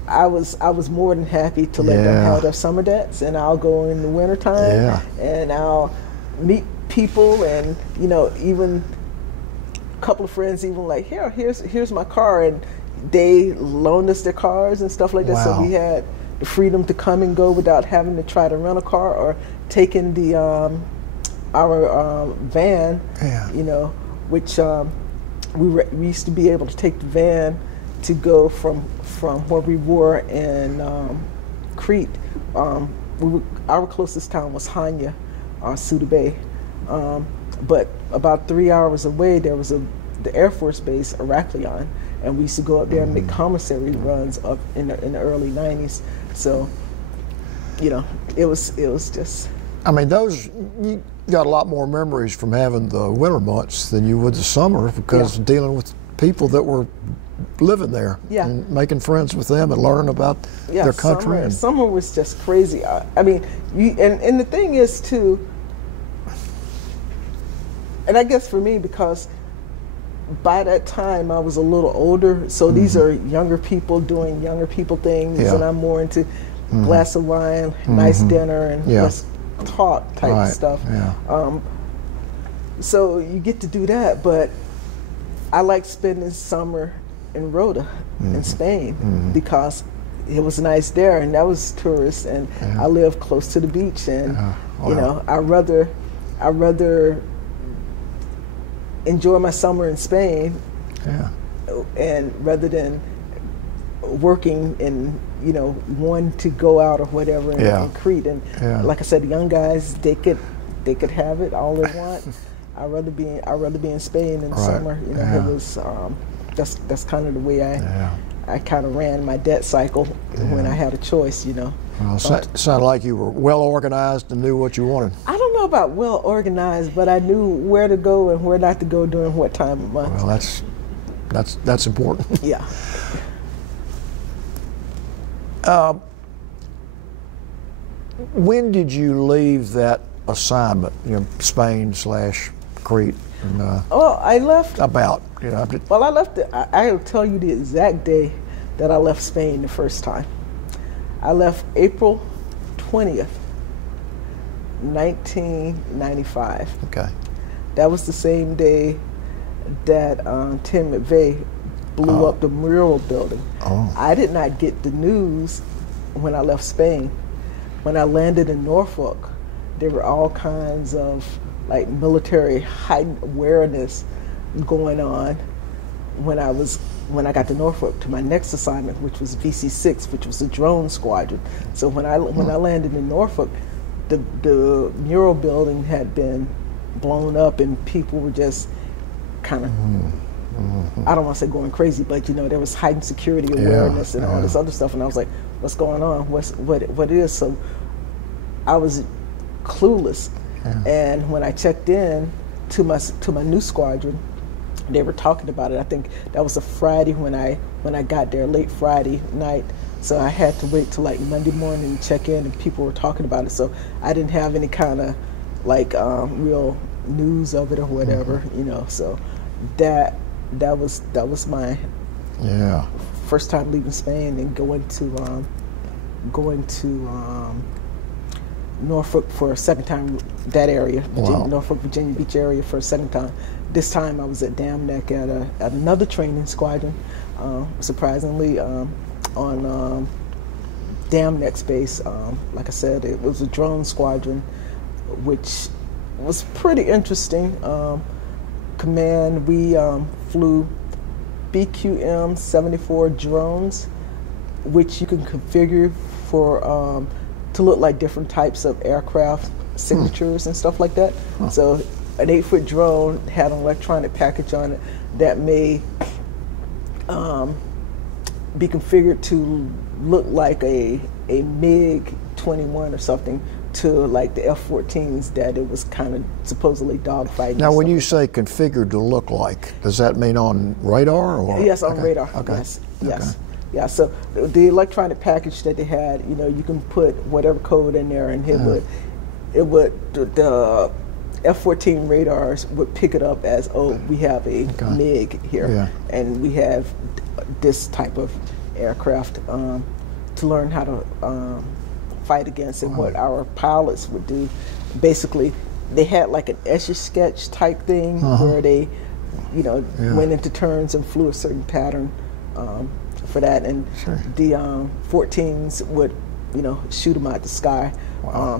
I was more than happy to let them have their summer debts, and I'll go in the wintertime and I'll meet people, and you know, even a couple of friends even like, here's my car, and they loaned us their cars and stuff like that. So we had the freedom to come and go without having to try to rent a car or taking the our van, you know, which we used to be able to take the van to go from where we were in Crete. Our closest town was Hanya, Souda Bay, but about 3 hours away there was the Air Force base, Electrician, and we used to go up there and make commissary runs up in the early '90s. So, you know, it was just. I mean, you got a lot more memories from having the winter months than you would the summer, because dealing with people that were living there and making friends with them and learning about their country. Summer was just crazy. I mean, and the thing is too, and I guess for me, because by that time I was a little older, so these are younger people doing younger people things, and I'm more into glass of wine, nice dinner, and just talk type stuff. So you get to do that, but I like spending summer in Rota in Spain because it was nice there, and that was tourist, and I live close to the beach, and you know, I rather enjoy my summer in Spain, and rather than working in, you know, one to go out or whatever in Crete. And like I said, the young guys, they could have it all they want. I'd rather be in Spain in the summer. You know, it was that's kind of the way I kind of ran my debt cycle when I had a choice. You know. Well, it sounded like you were well organized and knew what you wanted. I don't know about well organized, but I knew where to go and where not to go during what time of month. Well, that's important. Yeah. When did you leave that assignment, you know, Spain/Crete? Well, I left. About, you know. Well, I left. I'll tell you the exact day that I left Spain the first time. I left April 20th, 1995. Okay. That was the same day that Tim McVeigh blew up the mural building. I did not get the news when I left Spain. When I landed in Norfolk, there were all kinds of like military heightened awareness going on when I got to Norfolk to my next assignment, which was VC6, which was a drone squadron. So when I landed in Norfolk, the mural building had been blown up, and people were just kind of I don't want to say going crazy, but you know, there was heightened security awareness and all this other stuff, and I was like, what's going on? What it is? So I was clueless, and when I checked in to my new squadron, they were talking about it. I think that was a Friday when I got there, late Friday night. So I had to wait till like Monday morning to check in, and people were talking about it. So I didn't have any kind of like real news of it or whatever, you know. So that was my first time leaving Spain and going to Norfolk for a second time. That area, Virginia, Norfolk, Virginia Beach area for a second time. This time I was at Dam Neck at another training squadron, surprisingly, on Dam Neck base. Like I said, it was a drone squadron, which was pretty interesting. Command, we flew BQM74 drones, which you can configure for to look like different types of aircraft signatures and stuff like that. So an 8-foot drone had an electronic package on it that may be configured to look like a MiG-21 or something, to like the F-14s that it was kind of supposedly dogfighting. Now, when you say configured to look like, does that mean on radar or? Yes, on radar. Okay. Yes. Yeah. So the electronic package that they had, you know, you can put whatever code in there, and it would the F-14 radars would pick it up as, oh, we have a MiG here, and we have this type of aircraft to learn how to fight against, and what our pilots would do. Basically, they had like an Etch-a-Sketch type thing where they, you know, went into turns and flew a certain pattern for that, and the 14s would, you know, shoot them out the sky.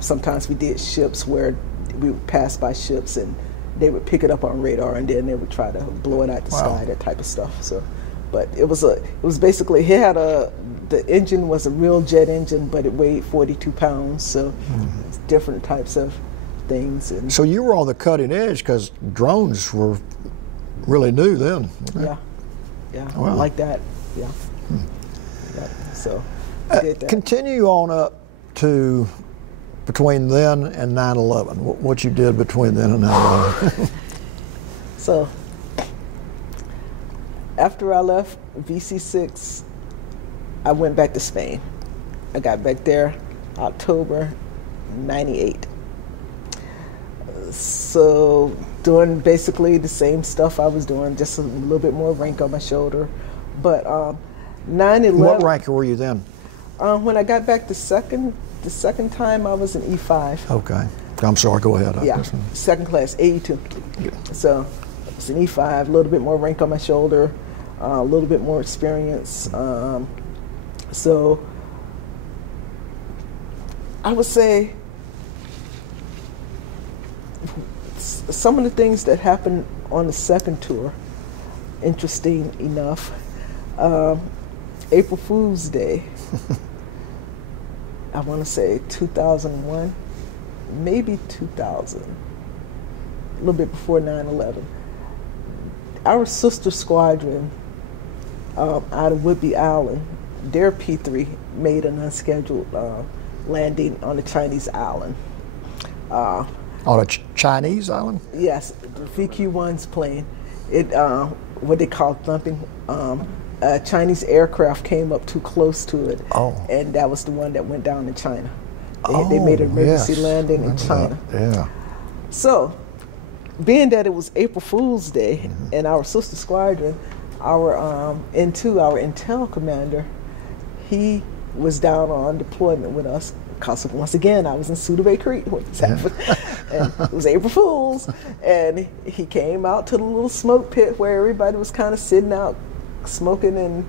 Sometimes we did ships where we would pass by ships and they would pick it up on radar, and then they would try to blow it out the sky, that type of stuff. So, but it was basically, he had the engine was a real jet engine, but it weighed 42 pounds. So it's different types of things. And so you were on the cutting edge, because drones were really new then. Like that. So I did that. Continue on up to between then and 9/11. What you did between then and 9/11? So after I left VC6, I went back to Spain. I got back there October '98. So doing basically the same stuff I was doing, just a little bit more rank on my shoulder. But 9/11. What rank were you then? When I got back the second time, I was an E5. Okay. I'm sorry, go ahead. Second class, AE2. So it was an E5, a little bit more rank on my shoulder, a little bit more experience. So I would say some of the things that happened on the second tour, interesting enough. April Fool's Day, I want to say 2001, maybe 2000, a little bit before 9/11. Our sister squadron out of Whidbey Island, their P3 made an unscheduled landing on a Chinese island. On a Chinese island? Yes, the VQ1's plane. It what they call thumping. A Chinese aircraft came up too close to it, and that was the one that went down in China. They made an emergency landing in China. So, being that it was April Fool's Day, and our sister squadron, our N2, our intel commander, he was down on deployment with us. Because once again, I was in Souda Bay, Crete when this happened. And it was April Fool's, and he came out to the little smoke pit where everybody was kind of sitting out, smoking and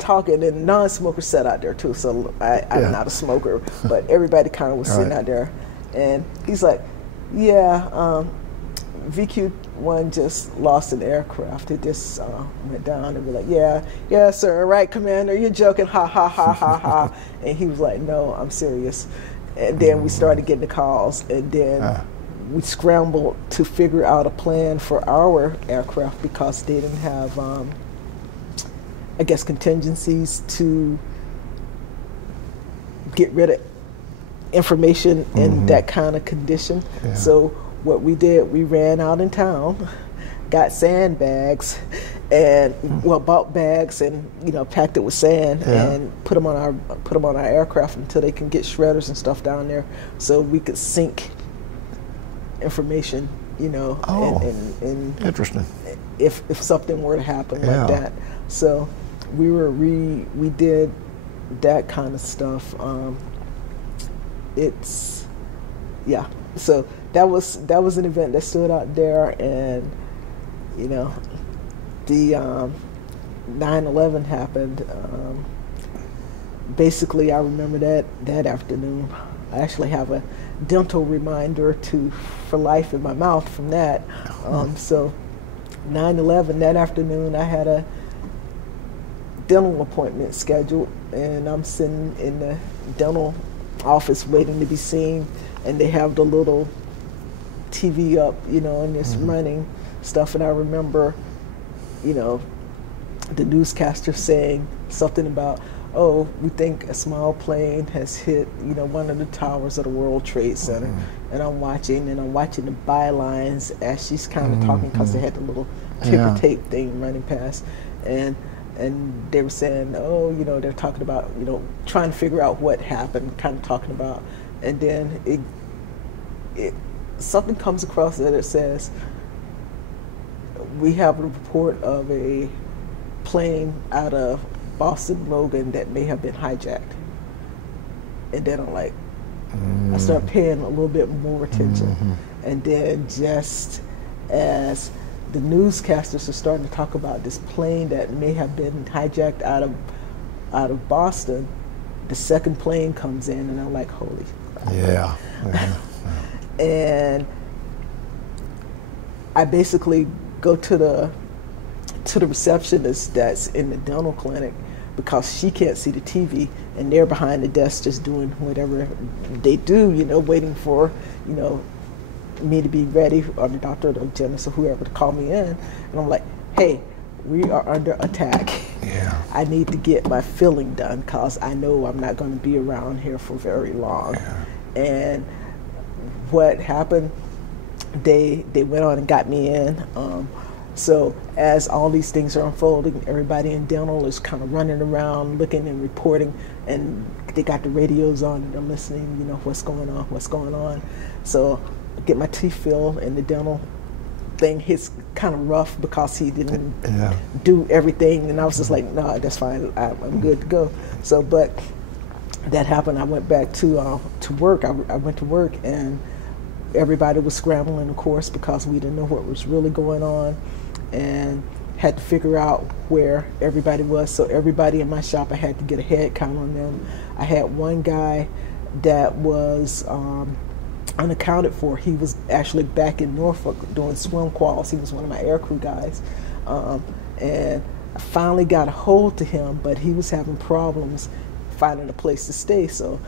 talking, and non-smokers sat out there too. So I'm not a smoker, but everybody kind of was sitting out there. And he's like, VQ1 just lost an aircraft. It just went down. And we're like, yeah, sir, right, Commander, you're joking, ha, ha, ha, ha, ha. And he was like, no, I'm serious. And then we started getting the calls, and then we scrambled to figure out a plan for our aircraft because they didn't have, I guess, contingencies to get rid of information in that kind of condition. Yeah. So what we did, we ran out in town, got sandbags, and bought bags and packed it with sand and put them on our aircraft until they can get shredders and stuff down there, so we could sync information. And interesting. If something were to happen like that, so we did that kind of stuff. So that was an event that stood out there, and the 9/11 happened. Basically, I remember that afternoon. I actually have a dental reminder for life in my mouth from that. So 9/11, that afternoon, I had a dental appointment scheduled, and I'm sitting in the dental office waiting to be seen, and they have the little TV up, and it's running stuff. And I remember, the newscaster saying something about, oh, we think a small plane has hit, one of the towers of the World Trade Center. And I'm watching the bylines as she's kind of talking, because they had the little ticker tape thing running past. And they were saying, oh, they're talking about, trying to figure out what happened, kind of talking about. And then something comes across that it says, we have a report of a plane out of Boston Logan that may have been hijacked. And then I'm like, I start paying a little bit more attention. And then just as the newscasters are starting to talk about this plane that may have been hijacked out of Boston, the second plane comes in, and I'm like, holy crap. And I basically go to the receptionist that's in the dental clinic, because she can't see the TV, and they're behind the desk just doing whatever they do, waiting for, me to be ready, or the doctor or the dentist or whoever to call me in. And I'm like, hey, we are under attack. I need to get my filling done, because I know I'm not going to be around here for very long. And what happened, they went on and got me in. So as all these things are unfolding, everybody in dental is kind of running around looking and reporting, and they got the radios on and they're listening, what's going on. So I get my teeth filled, and the dental thing hits kind of rough because he didn't do everything, and I was just like, no, that's fine, I'm good to go. So, but that happened. I went back to work. I went to work, and everybody was scrambling, of course, because we didn't know what was really going on, and had to figure out where everybody was. So everybody in my shop, I had to get a head count on them. I had one guy that was unaccounted for. He was actually back in Norfolk doing swim quals. He was one of my aircrew guys. And I finally got a hold to him, but he was having problems finding a place to stay. So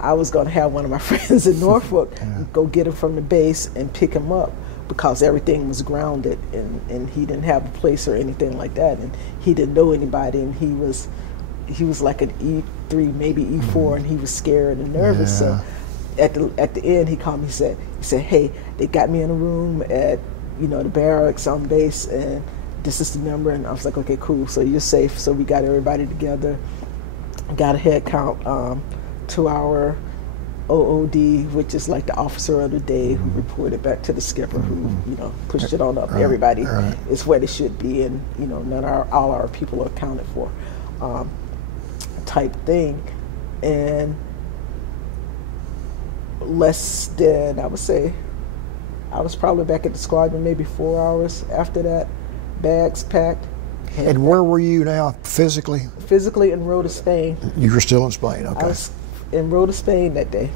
I was going to have one of my friends in Norfolk go get him from the base and pick him up, because everything was grounded, and he didn't have a place or anything like that, and he didn't know anybody, and he was like an E3, maybe E4, and he was scared and nervous. So at the end, he called me. He said, hey, they got me in a room at the barracks on base, and this is the number. And I was like, okay, cool. So you're safe. So we got everybody together, got a head count to our OOD, which is like the officer of the day, who reported back to the skipper, who pushed it on up. Everybody is where they should be, and all our people are accounted for, type thing. And less than, I would say, I was probably back at the squadron maybe 4 hours after that, bags packed. And where were you now physically? Physically in Rota, Spain. You were still in Spain, okay. I was in Rota, Spain that day.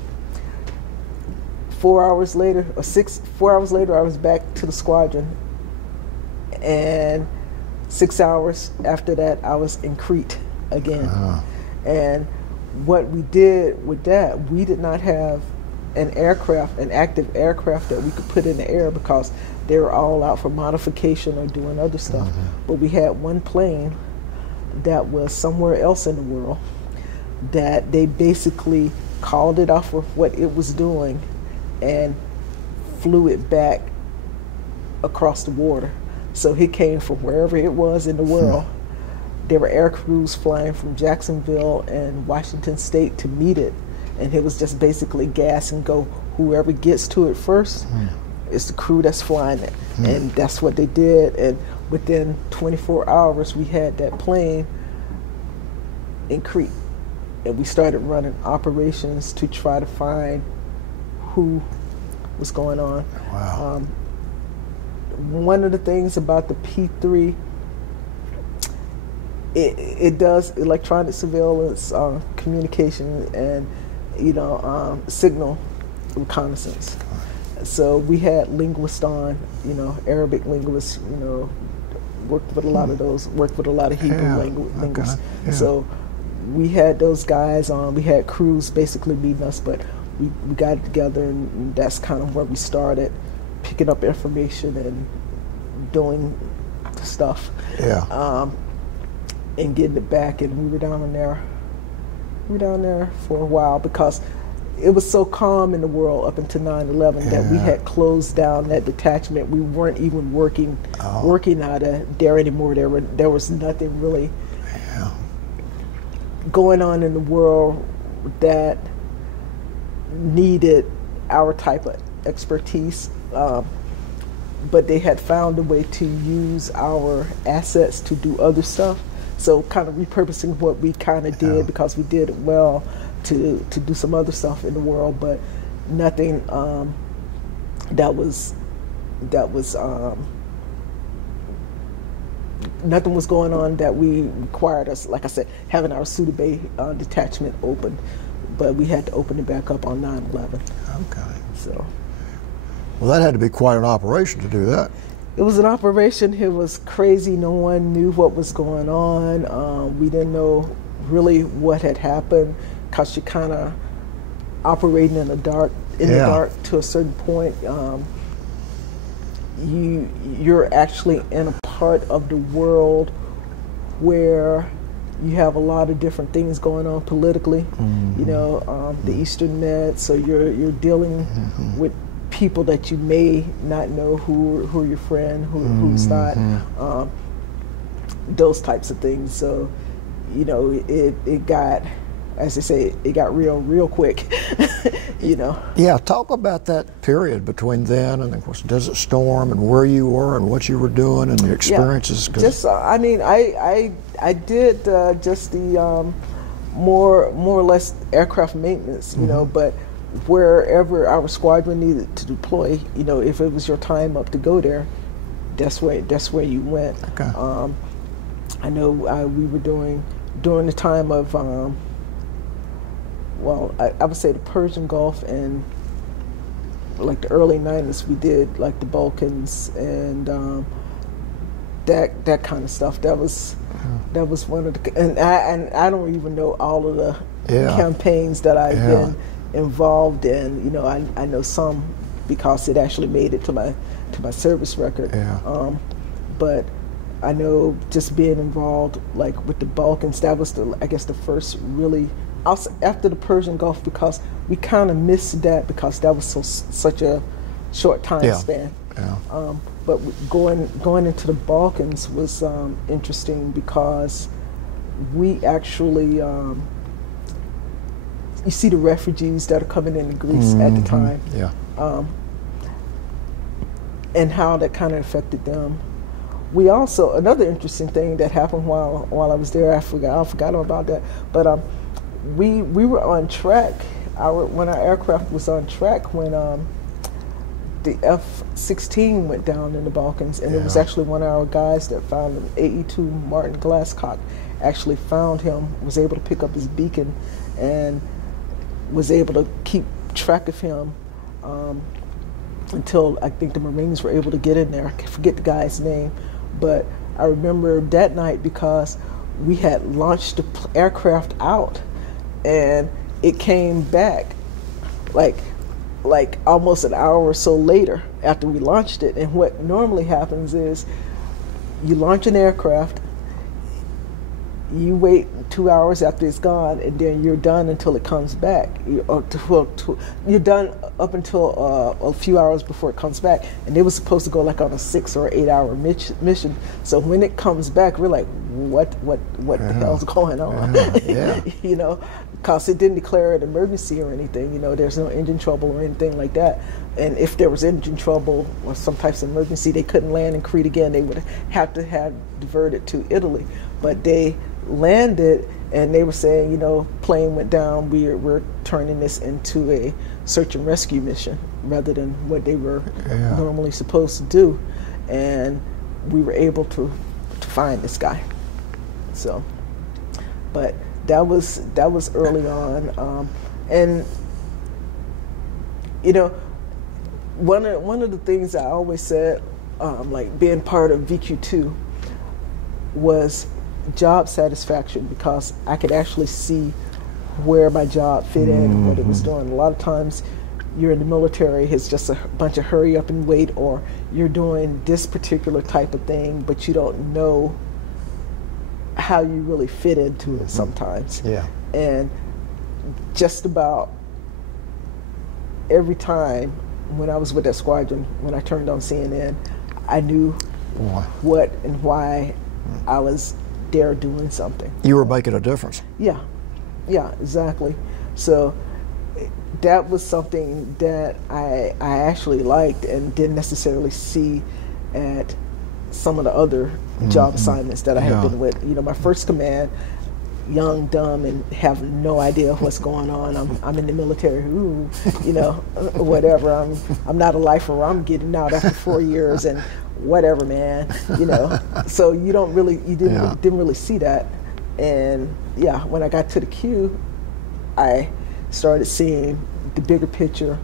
4 hours later, 4 hours later, I was back to the squadron. And 6 hours after that, I was in Crete again. And what we did with that, we did not have an aircraft, an active aircraft that we could put in the air because they were all out for modification or doing other stuff. But we had one plane that was somewhere else in the world that they basically called it off of what it was doing and flew it back across the water. So he came from wherever it was in the world. There were air crews flying from Jacksonville and Washington State to meet it, and it was just basically gas and go. Whoever gets to it first is the crew that's flying it. And that's what they did, and within 24 hours we had that plane in Crete, and we started running operations to try to find who was going on. Wow. One of the things about the P3, it does electronic surveillance, communication, and signal reconnaissance. So we had linguists on, Arabic linguists, worked with a lot of those, worked with a lot of Hebrew linguists. So we had those guys on. We had crews basically meeting us, but we got it together, and that's kind of where we started picking up information and doing stuff. And getting it back, and we were down there for a while because it was so calm in the world up until 9/11 that we had closed down that detachment. We weren't even working out of there anymore. There was nothing really going on in the world that needed our type of expertise. But they had found a way to use our assets to do other stuff. So kind of repurposing what we kind of did because we did it well to do some other stuff in the world, but nothing nothing was going on that we required us, like I said, having our Souda Bay detachment open, but we had to open it back up on 9/11. Okay. So. Well, that had to be quite an operation to do that. It was an operation. It was crazy. No one knew what was going on. We didn't know really what had happened because you're kind of operating in the dark to a certain point. You're actually in a part of the world where you have a lot of different things going on politically. The Eastern Med. So you're dealing with people that you may not know who are your friend, who's not, those types of things. So, it got, as they say, it got real quick, Yeah, talk about that period between then and, of course, Desert Storm and where you were and what you were doing and the experiences. I did just the more or less aircraft maintenance, but wherever our squadron needed to deploy, if it was your time up to go there, that's where you went. Okay. I know we were during the time of, I would say the Persian Gulf and like the early 90s, we did like the Balkans and that kind of stuff. That was one of the, and I don't even know all of the campaigns that I've been involved in. I know some because it actually made it to my service record. But I know just being involved like with the Balkans, that was I guess the first really, after the Persian Gulf, because we kind of missed that because that was such a short time span. But going into the Balkans was interesting because we actually you see the refugees that are coming into Greece at the time, and how that kind of affected them. We also, another interesting thing that happened while I was there, I forgot about that, but we were on track. When our aircraft was on track when the F-16 went down in the Balkans, and it was actually one of our guys that found him. AE-2 Martin Glasscock actually found him, was able to pick up his beacon, and was able to keep track of him until I think the Marines were able to get in there. I forget the guy's name, but I remember that night because we had launched the aircraft out and it came back like like almost an hour or so later after we launched it. And what normally happens is you launch an aircraft, you wait 2 hours after it's gone, and then you're done until it comes back. You're done up until a few hours before it comes back. And they were supposed to go like on a 6 or 8 hour mission. So when it comes back, we're like, what the hell's going on? You know, because it didn't declare an emergency or anything. You know, there's no engine trouble or anything like that. And if there was engine trouble or some types of emergency, they couldn't land in Crete again. They would have to have diverted to Italy. But they landed, and they were saying, you know, plane went down, we're turning this into a search and rescue mission rather than what they were normally supposed to do. And we were able to find this guy. So, but that was early on. And, you know, one of the things I always said, like being part of VQ2, was job satisfaction, because I could actually see where my job fit in and what it was doing. A lot of times you're in the military, it's just a bunch of hurry up and wait, or you're doing this particular type of thing, but you don't know how you really fit into it sometimes. And just about every time when I was with that squadron, when I turned on CNN, I knew what and why I was there doing something. You were making a difference. Yeah, exactly. So that was something that I actually liked and didn't necessarily see at some of the other job assignments that I had been with. You know, my first command, young, dumb, and have no idea what's going on. I'm in the military, ooh, you know, whatever. I'm not a lifer. I'm getting out after 4 years and whatever, man, you know. So you didn't really see that. And yeah, when I got to the queue, I started seeing the bigger picture.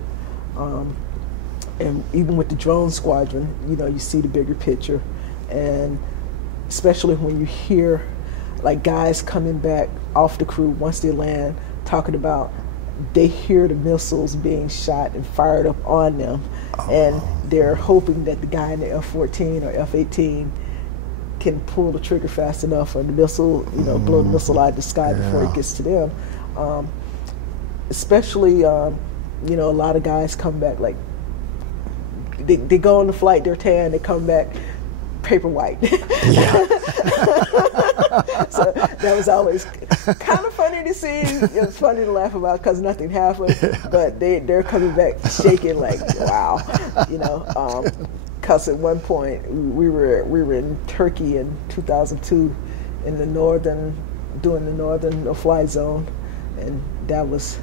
And even with the drone squadron, you know, you see the bigger picture. And especially when you hear like guys coming back off the crew once they land, talking about they hear the missiles being shot and fired up on them, and they're hoping that the guy in the F-14 or F-18 can pull the trigger fast enough, or the missile, you know, blow the missile out of the sky before it gets to them. Especially, you know, a lot of guys come back like they go on the flight, they're tan, they come back paper white. So that was always kind of funny to see. It was funny to laugh about because nothing happened, but they're coming back shaking like, wow, you know. Because at one point we were in Turkey in 2002 in the doing the northern fly zone, and that was.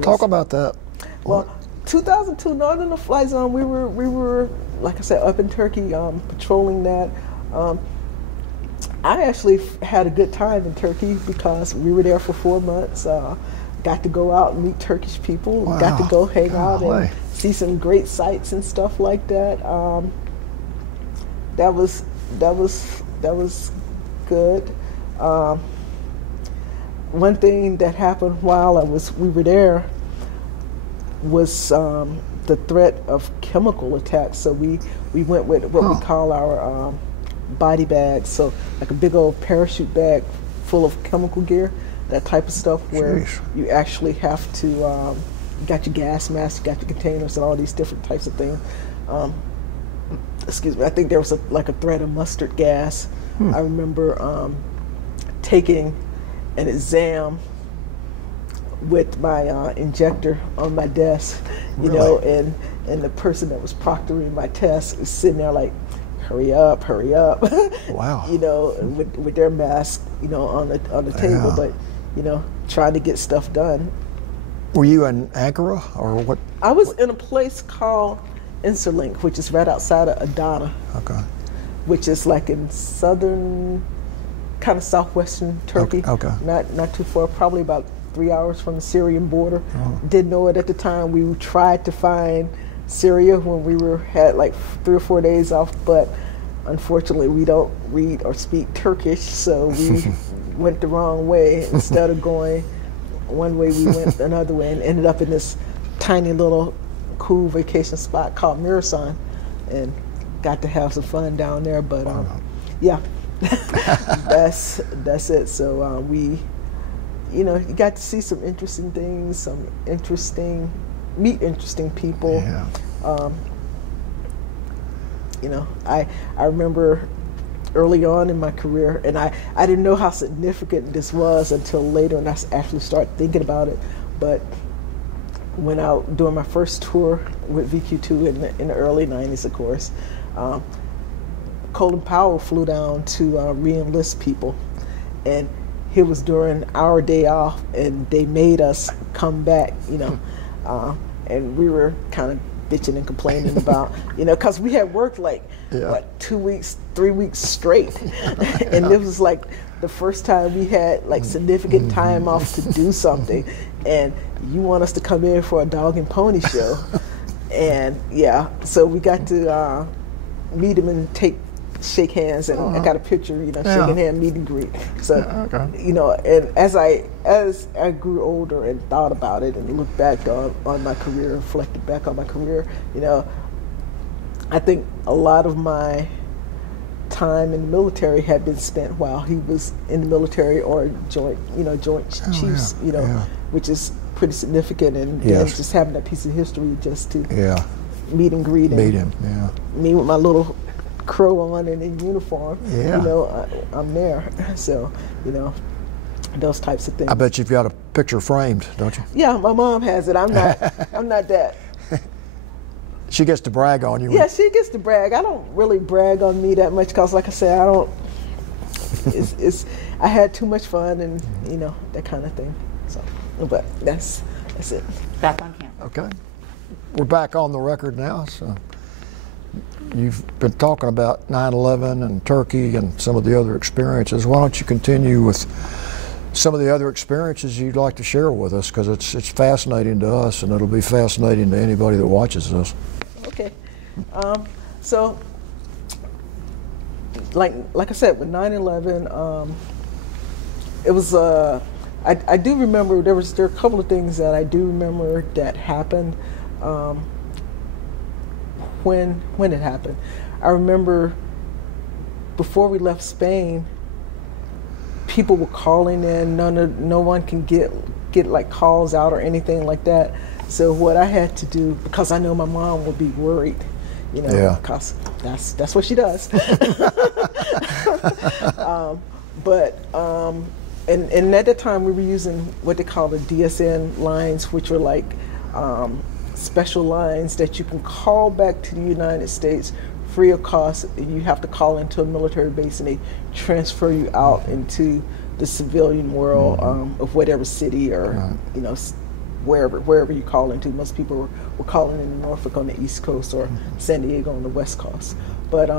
Talk about that. Well, 2002 northern fly zone, we were like I said, up in Turkey, patrolling that. I actually had a good time in Turkey because we were there for 4 months. Got to go out and meet Turkish people. Wow. Got to go hang out and see some great sights and stuff like that. That was good. One thing that happened while we were there was the threat of chemical attacks. So we went with what we call our body bags, so like a big old parachute bag full of chemical gear, that type of stuff, where you actually have to, you got your gas mask, you got your containers, and all these different types of things. Excuse me, I think there was like a threat of mustard gas. I remember taking an exam with my injector on my desk, you know, and the person that was proctoring my test was sitting there like, hurry up. Wow. You know, with their mask, you know, on the table, but, you know, trying to get stuff done. Were you in Ankara or what? I was in a place called Incirlik, which is right outside of Adana. Okay. Which is like in southern, kind of southwestern Turkey. Okay. Not too far, probably about 3 hours from the Syrian border. Didn't know it at the time. We tried to find Syria when we had like 3 or 4 days off, but unfortunately we don't read or speak Turkish, so we went the wrong way. Instead of going one way, we went another way and ended up in this tiny little cool vacation spot called immersing, and got to have some fun down there. But yeah, that's it. So we, you know, you got to see some interesting things, meet interesting people. Yeah. You know, I remember early on in my career, and I didn't know how significant this was until later, and I actually started thinking about it. But when out doing my first tour with VQ2 in the early 90s, of course, Colin Powell flew down to re-enlist people, and it was during our day off, and they made us come back, you know, and we were kind of bitching and complaining about, you know, because we had worked like, what, 2 weeks, 3 weeks straight. And it was like the first time we had like significant time off to do something. And you want us to come in for a dog and pony show. And yeah, so we got to meet him and shake hands, and I got a picture, you know, shaking hand, meet and greet. So, you know, and as I grew older and thought about it and looked back on my career, reflected back on my career, you know, I think a lot of my time in the military had been spent while he was in the military or joint chiefs, you know, which is pretty significant. And just having that piece of history just to meet and greet him. Meet him, me with my little crow on and in uniform, you know, I'm there. So, you know, those types of things. I bet you've got a picture framed, don't you? Yeah, my mom has it. I'm not that. She gets to brag on you. Yeah, she gets to brag. I don't really brag on me that much because, like I said, I don't. I had too much fun, and you know, that kind of thing. So, but that's it. Back on camera. Okay, we're back on the record now. So. You've been talking about 9/11 and Turkey and some of the other experiences. Why don't you continue with some of the other experiences you'd like to share with us, because it's fascinating to us, and it'll be fascinating to anybody that watches this. Okay. So, like I said, with 9/11, it was. I do remember there are a couple of things that I do remember that happened. When it happened, I remember before we left Spain, people were calling in. No one can get like calls out or anything like that. So what I had to do, because I know my mom would be worried, you know, because that's what she does. And at that time we were using what they call the DSN lines, which were like special lines that you can call back to the United States free of cost. You have to call into a military base, and they transfer you out into the civilian world of whatever city or you know, wherever you call into. Most people were calling in Norfolk on the East Coast or San Diego on the West Coast. But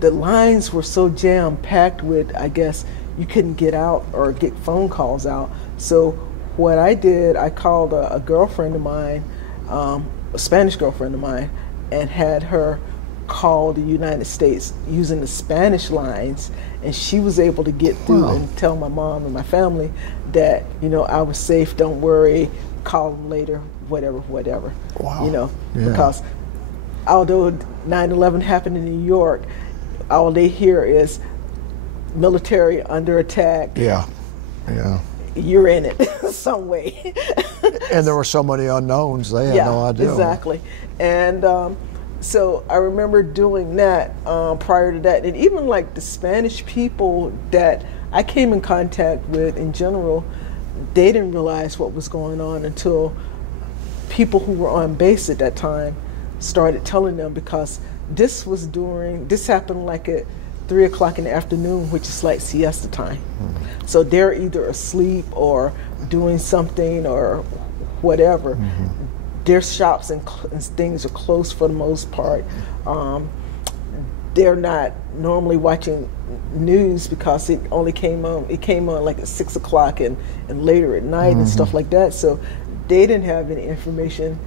the lines were so jam-packed with, I guess, you couldn't get out or get phone calls out. So what I did, I called a girlfriend of mine, a Spanish girlfriend of mine, and had her call the United States using the Spanish lines, and she was able to get through and tell my mom and my family that, you know, I was safe, don't worry, call them later, whatever. You know, because although 9/11 happened in New York, all they hear is military under attack. You're in it some way. And there were so many unknowns, they had no idea. Exactly. And so I remember doing that prior to that. And even like the Spanish people that I came in contact with in general, they didn't realize what was going on until people who were on base at that time started telling them, because this happened like at 3 o'clock in the afternoon, which is like siesta time. So they're either asleep or doing something or whatever. Their shops and things are closed for the most part. They're not normally watching news because it only came on. It came on like at 6 o'clock and later at night and stuff like that. So they didn't have any information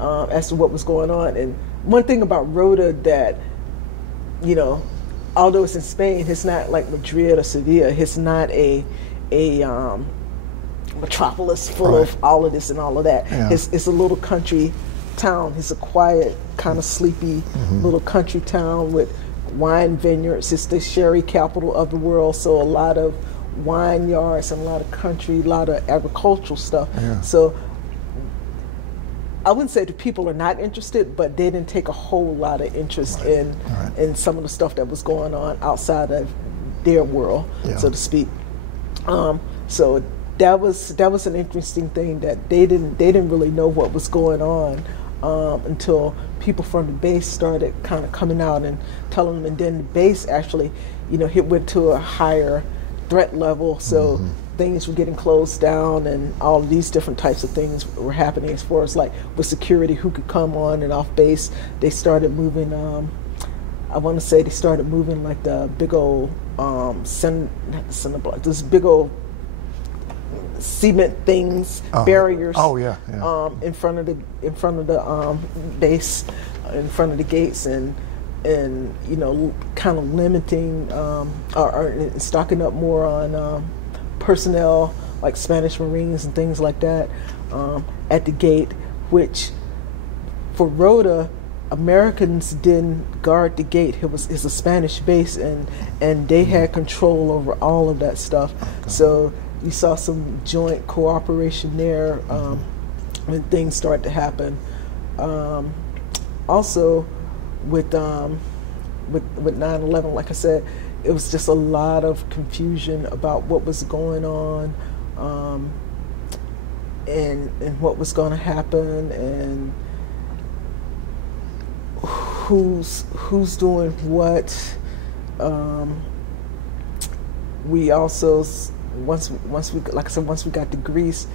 as to what was going on. And one thing about Rota that, you know, although it's in Spain, it's not like Madrid or Sevilla. It's not a metropolis full of all of this and all of that. Yeah. It's a little country town. It's a quiet, kind of sleepy little country town with wine vineyards. It's the sherry capital of the world, so a lot of wine yards and a lot of country, a lot of agricultural stuff. Yeah. So I wouldn't say the people are not interested, but they didn't take a whole lot of interest in some of the stuff that was going on outside of their world, so to speak. So that was an interesting thing, that they didn't really know what was going on until people from the base started kind of coming out and telling them, and then the base actually, it went to a higher threat level, so things were getting closed down, and all of these different types of things were happening as far as like with security, who could come on and off base. They started moving, I want to say they started moving like the big old this big old cement things, barriers, in front of the base, in front of the gates, and kind of limiting or stocking up more on personnel like Spanish Marines and things like that at the gate, which for Rota, Americans didn't guard the gate. It's a Spanish base, and they had control over all of that stuff. So you saw some joint cooperation there when things started to happen. Also, with 9/11, like I said, it was just a lot of confusion about what was going on, and what was going to happen, and who's doing what. We also, once we got to Greece,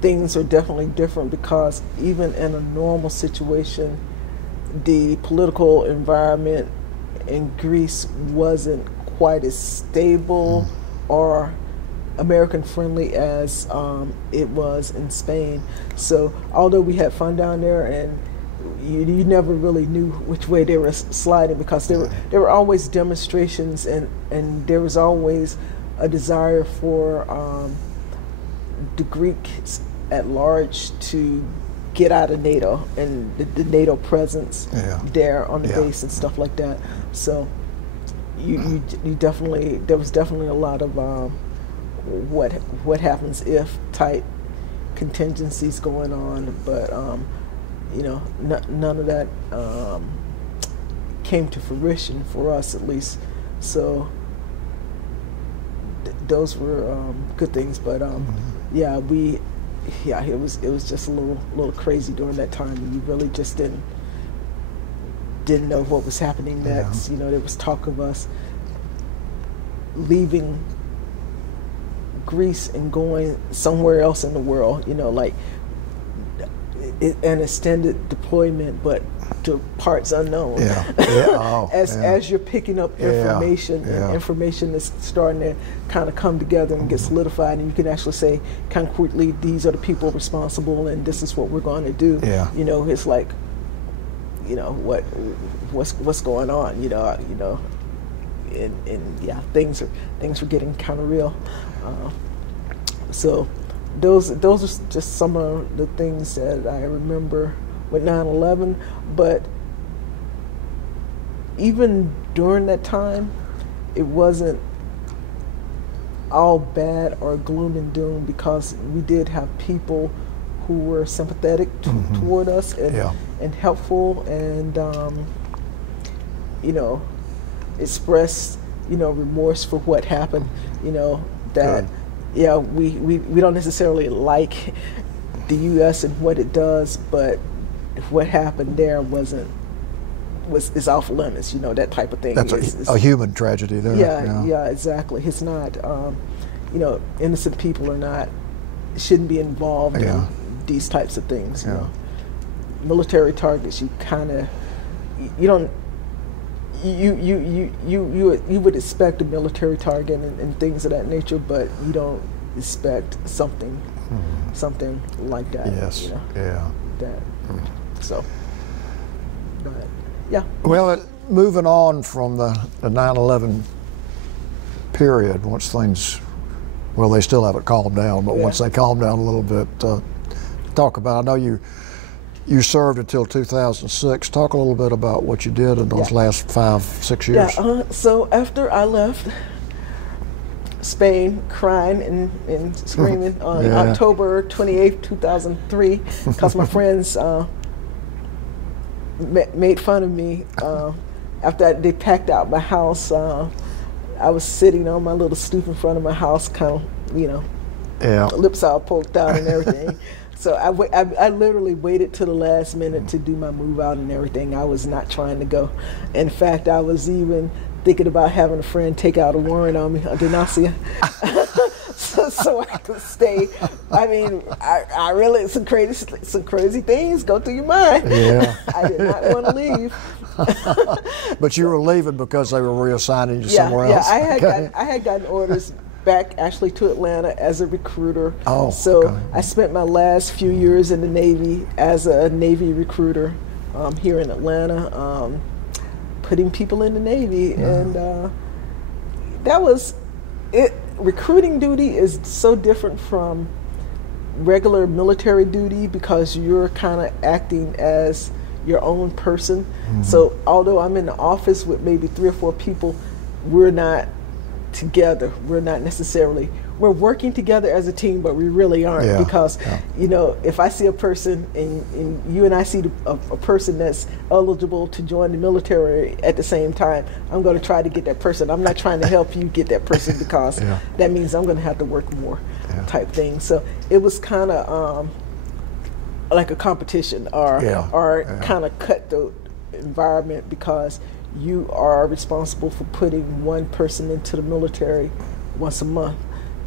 things are definitely different, because even in a normal situation, the political environment in Greece wasn't quite as stable or American friendly as it was in Spain. So although we had fun down there, and you never really knew which way they were sliding, because there were always demonstrations, and there was always a desire for the Greeks at large to get out of NATO and the NATO presence there on the base and stuff like that. So you definitely, there was definitely a lot of what happens if type contingencies going on, but none of that came to fruition for us, at least. So those were good things, but it was just a little crazy during that time, and you really just didn't know what was happening next. There was talk of us leaving Greece and going somewhere else in the world, like an extended deployment, but to parts unknown. As you're picking up information, and information is starting to kind of come together and get solidified, and you can actually say concretely, these are the people responsible, and this is what we're going to do. It's like, what's going on? And things are getting kind of real. So those are just some of the things that I remember with 9/11. But even during that time, it wasn't all bad or gloom and doom, because we did have people who were sympathetic toward us and helpful, and expressed remorse for what happened. That we don't necessarily like the U.S. and what it does, but what happened there is off limits, that type of thing. That's a human tragedy there. Yeah, exactly. It's not, innocent people shouldn't be involved in these types of things. Military targets, you would expect a military target and things of that nature, but you don't expect something like that. So, but Well, moving on from the 9/11 period, once things Well, they still haven't calmed down, but once they calm down a little bit, talk about, I know you served until 2006. Talk a little bit about what you did in those last 5-6 years. Yeah, so after I left Spain, crying and screaming on October 28th, 2003, because my friends made fun of me. After they packed out my house, I was sitting on my little stoop in front of my house, kind of, you know, lips all poked out and everything. So I literally waited till the last minute to do my move out and everything. I was not trying to go. In fact, I was even thinking about having a friend take out a warrant on me, a denuncia, so I could stay. I mean, I really, some crazy things go through your mind. Yeah. I did not want to leave. But you were leaving because they were reassigning you somewhere else? Yeah, I had gotten orders back actually to Atlanta as a recruiter. Oh, so I spent my last few years in the Navy as a Navy recruiter here in Atlanta, putting people in the Navy, and that was it. Recruiting duty is so different from regular military duty because you're kind of acting as your own person. So although I'm in the office with maybe 3 or 4 people, we're not together. We're not necessarily, we're working together as a team, but we really aren't, because you know, if I see a person and you and I see a person that's eligible to join the military at the same time, I'm going to try to get that person. I'm not trying to help you get that person because that means I'm going to have to work more type thing. So it was kind of like a competition or kind of cutthroat environment, because you are responsible for putting one person into the military once a month,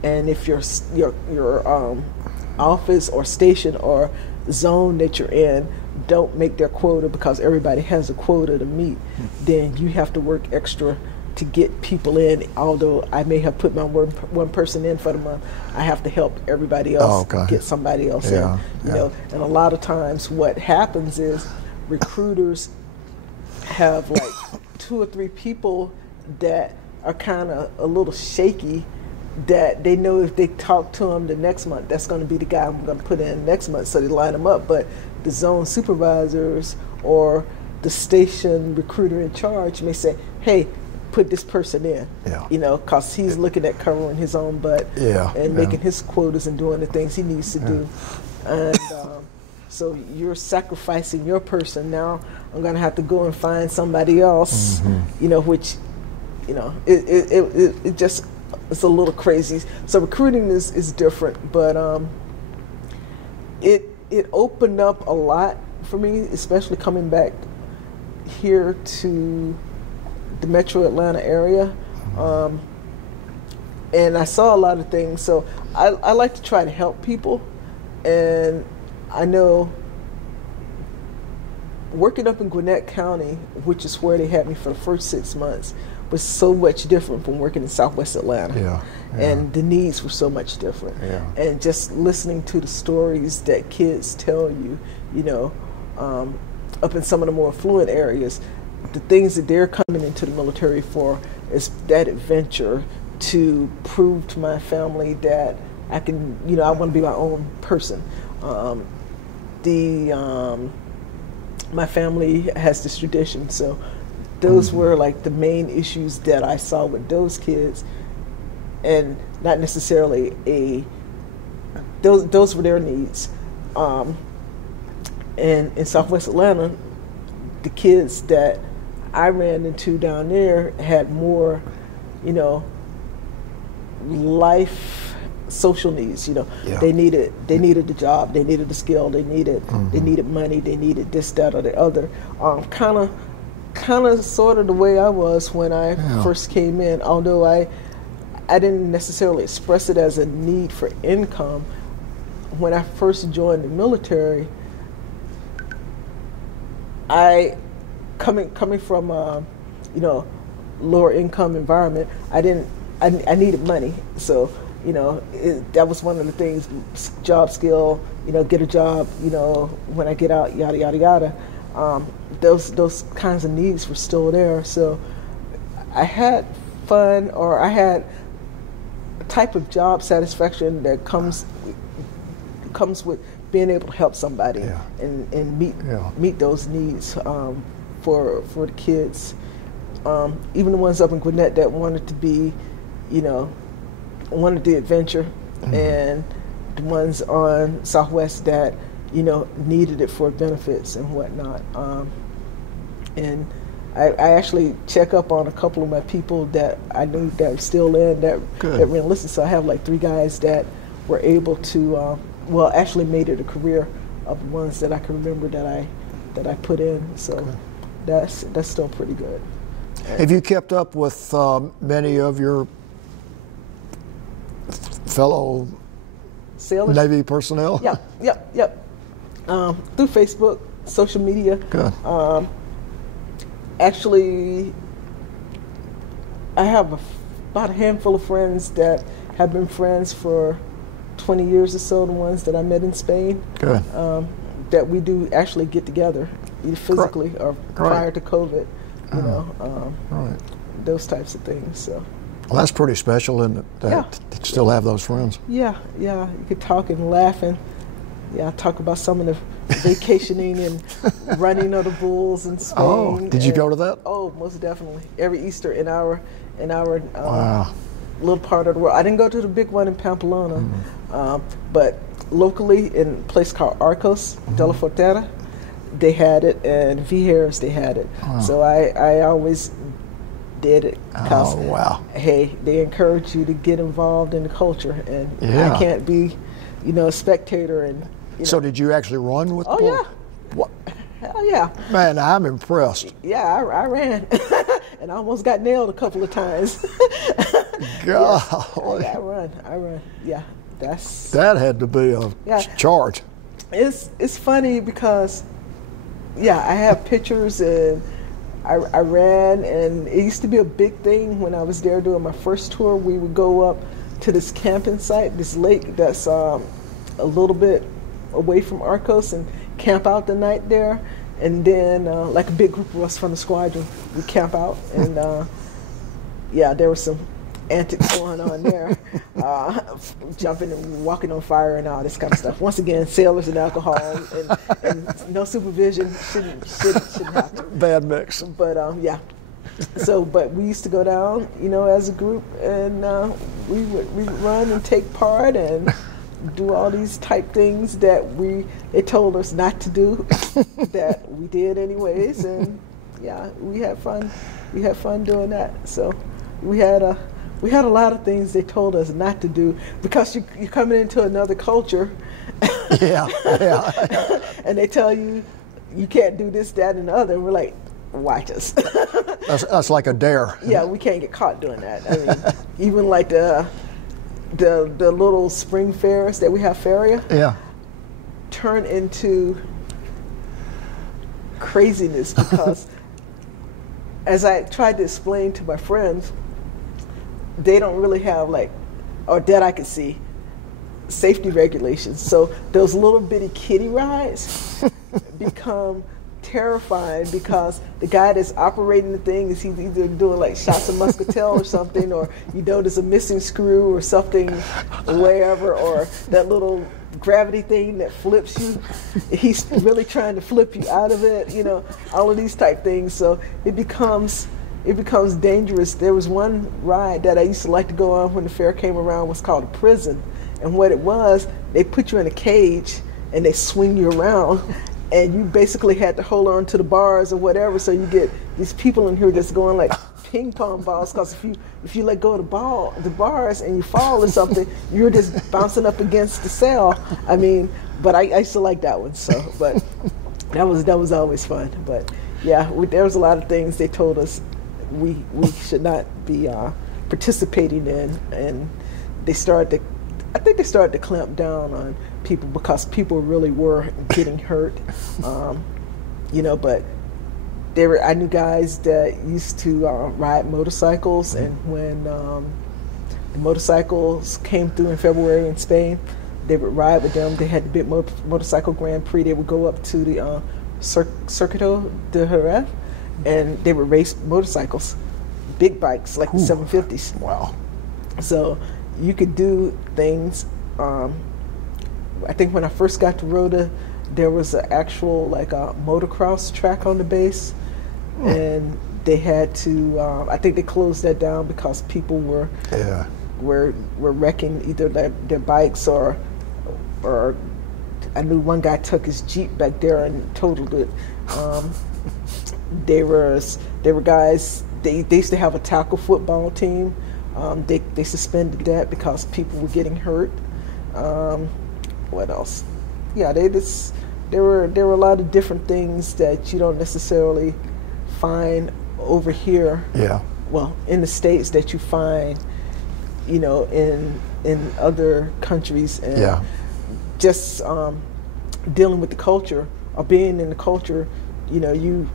and if your office or station or zone that you're in don't make their quota, because everybody has a quota to meet, then you have to work extra to get people in. Although I may have put my one person in for the month, I have to help everybody else get somebody else in. You know, and a lot of times what happens is recruiters have like 2 or 3 people that are kind of a little shaky, that they know if they talk to them the next month, that's going to be the guy I'm going to put in next month, so they line them up. But the zone supervisors or the station recruiter in charge may say, hey, put this person in, you know, because he's looking at covering his own butt and making his quotas and doing the things he needs to do. And so you're sacrificing your person. Now I'm going to have to go and find somebody else, you know, which, you know, it just, it's a little crazy. So recruiting is different, but it opened up a lot for me, especially coming back here to the Metro Atlanta area. And I saw a lot of things. So I like to try to help people, and I know working up in Gwinnett County, which is where they had me for the first 6 months, was so much different from working in Southwest Atlanta. And the needs were so much different. And just listening to the stories that kids tell you, you know, up in some of the more affluent areas, the things that they're coming into the military for is that adventure to prove to my family that I can, you know, I want to be my own person. My family has this tradition, so those were like the main issues that I saw with those kids, and not necessarily those were their needs. And in Southwest Atlanta, the kids that I ran into down there had more, you know, life social needs. You know, they needed the job, they needed the skill, they needed money, they needed this, that, or the other. Kind of sort of the way I was when I first came in, although I didn't necessarily express it as a need for income. When I first joined the military, coming from you know, lower income environment, I needed money. So, you know, that was one of the things, job skill, you know, get a job, you know, when I get out, yada, yada, yada. Those kinds of needs were still there. So I had fun, or I had type of job satisfaction that comes with being able to help somebody and meet those needs for the kids, even the ones up in Gwinnett that wanted to be, wanted the adventure, and the ones on Southwest that needed it for benefits and whatnot. And I actually check up on a couple of my people that I knew that were still in that were enlisted. So I have like 3 guys that were able to, actually made it a career of the ones that I can remember that I put in. So that's still pretty good. Have you kept up with many of your fellow sailors? Navy personnel? Yep. Through Facebook, social media. Good. Actually, I have about a handful of friends that have been friends for 20 years or so, the ones that I met in Spain. Good. That we do actually get together, either physically or prior to COVID, those types of things. So. Well, that's pretty special, isn't it, that to still have those friends? Yeah. You could talk and laugh, and talk about some of the vacationing and running of the bulls in Spain. Oh, did you go to that? Oh, most definitely. Every Easter in our little part of the world. I didn't go to the big one in Pamplona, but locally in a place called Arcos de la Frontera, they had it, and Vieiras, they had it. Wow. So I always did it because, hey, they encourage you to get involved in the culture, and I can't be, a spectator and. So did you actually run with the bull? Oh, yeah. What? Hell yeah. Man, I'm impressed. Yeah, I ran. And I almost got nailed a couple of times. God. I run. Yeah, that had to be a charge. It's funny because, I have pictures, and I ran, and it used to be a big thing when I was there doing my first tour. We would go up to this camping site, this lake that's a little bit away from Arcos, and camp out the night there, and then like a big group of us from the squadron, we camp out, and there was some antics going on there, jumping and walking on fire and all this kind of stuff. Once again, sailors and alcohol and no supervision shouldn't happen. Bad mix. But but we used to go down, as a group, and we would run and take part and do all these type things that they told us not to do, that we did anyways, and we had fun. We had fun doing that. So we had a lot of things they told us not to do because you're coming into another culture. And they tell you can't do this, that, and the other. And we're like, watch us. That's like a dare. Yeah, we can't get caught doing that. I mean, even like the little spring fairs that we have, feria, turn into craziness because as I tried to explain to my friends, they don't really have or that I could see, safety regulations. So those little bitty kiddie rides become terrifying because the guy that's operating the thing is he's either doing shots of muscatel or something, or there's a missing screw or something wherever, or that little gravity thing that flips you, he's really trying to flip you out of it, all of these type things. So it becomes dangerous. There was one ride that I used to like to go on when the fair came around, was called a prison, and what it was, they put you in a cage and they swing you around, and you basically had to hold on to the bars or whatever, so you get these people in here just going like ping pong balls, because if you let go of the bars and you fall or something, you're just bouncing up against the cell. I mean, but I used to like that one. So, but that was always fun. But there was a lot of things they told us we should not be participating in, and I think they started to clamp down on people because people really were getting hurt, but I knew guys that used to ride motorcycles, and when the motorcycles came through in February in Spain, they would ride with them. They had the big motorcycle Grand Prix. They would go up to the Circuito de Jerez, and they would race motorcycles, big bikes like the 750s. Wow. So you could do things. I think when I first got to Rota, there was an actual like a motocross track on the base, and they had to. I think they closed that down because people were wrecking either their bikes or I knew one guy took his Jeep back there and totaled it. They were guys. They used to have a tackle football team. They suspended that because people were getting hurt. What else? Yeah, there were a lot of different things that you don't necessarily find over here. Yeah. Well, in the States that you find, you know, in other countries, and just dealing with the culture or being in the culture, you know, you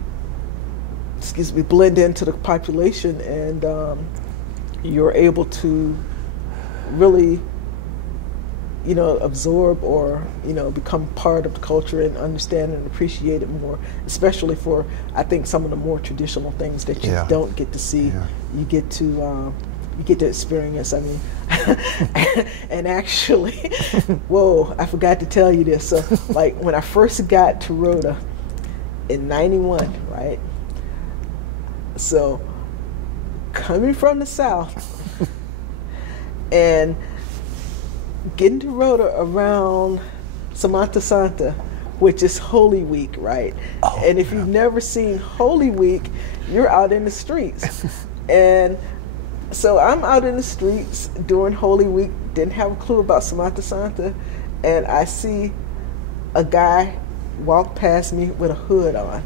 blend into the population, and you're able to really, you know, absorb or, you know, become part of the culture and understand and appreciate it more, especially for, I think, some of the more traditional things that you don't get to see. You get to experience. I mean, and actually, whoa, I forgot to tell you this. So, like, when I first got to Rota in '91, right? So, coming from the South and getting to Rota around Semana Santa, which is Holy Week, right? Oh, and if you've never seen Holy Week, you're out in the streets. And so I'm out in the streets during Holy Week, didn't have a clue about Semana Santa, and I see a guy walk past me with a hood on.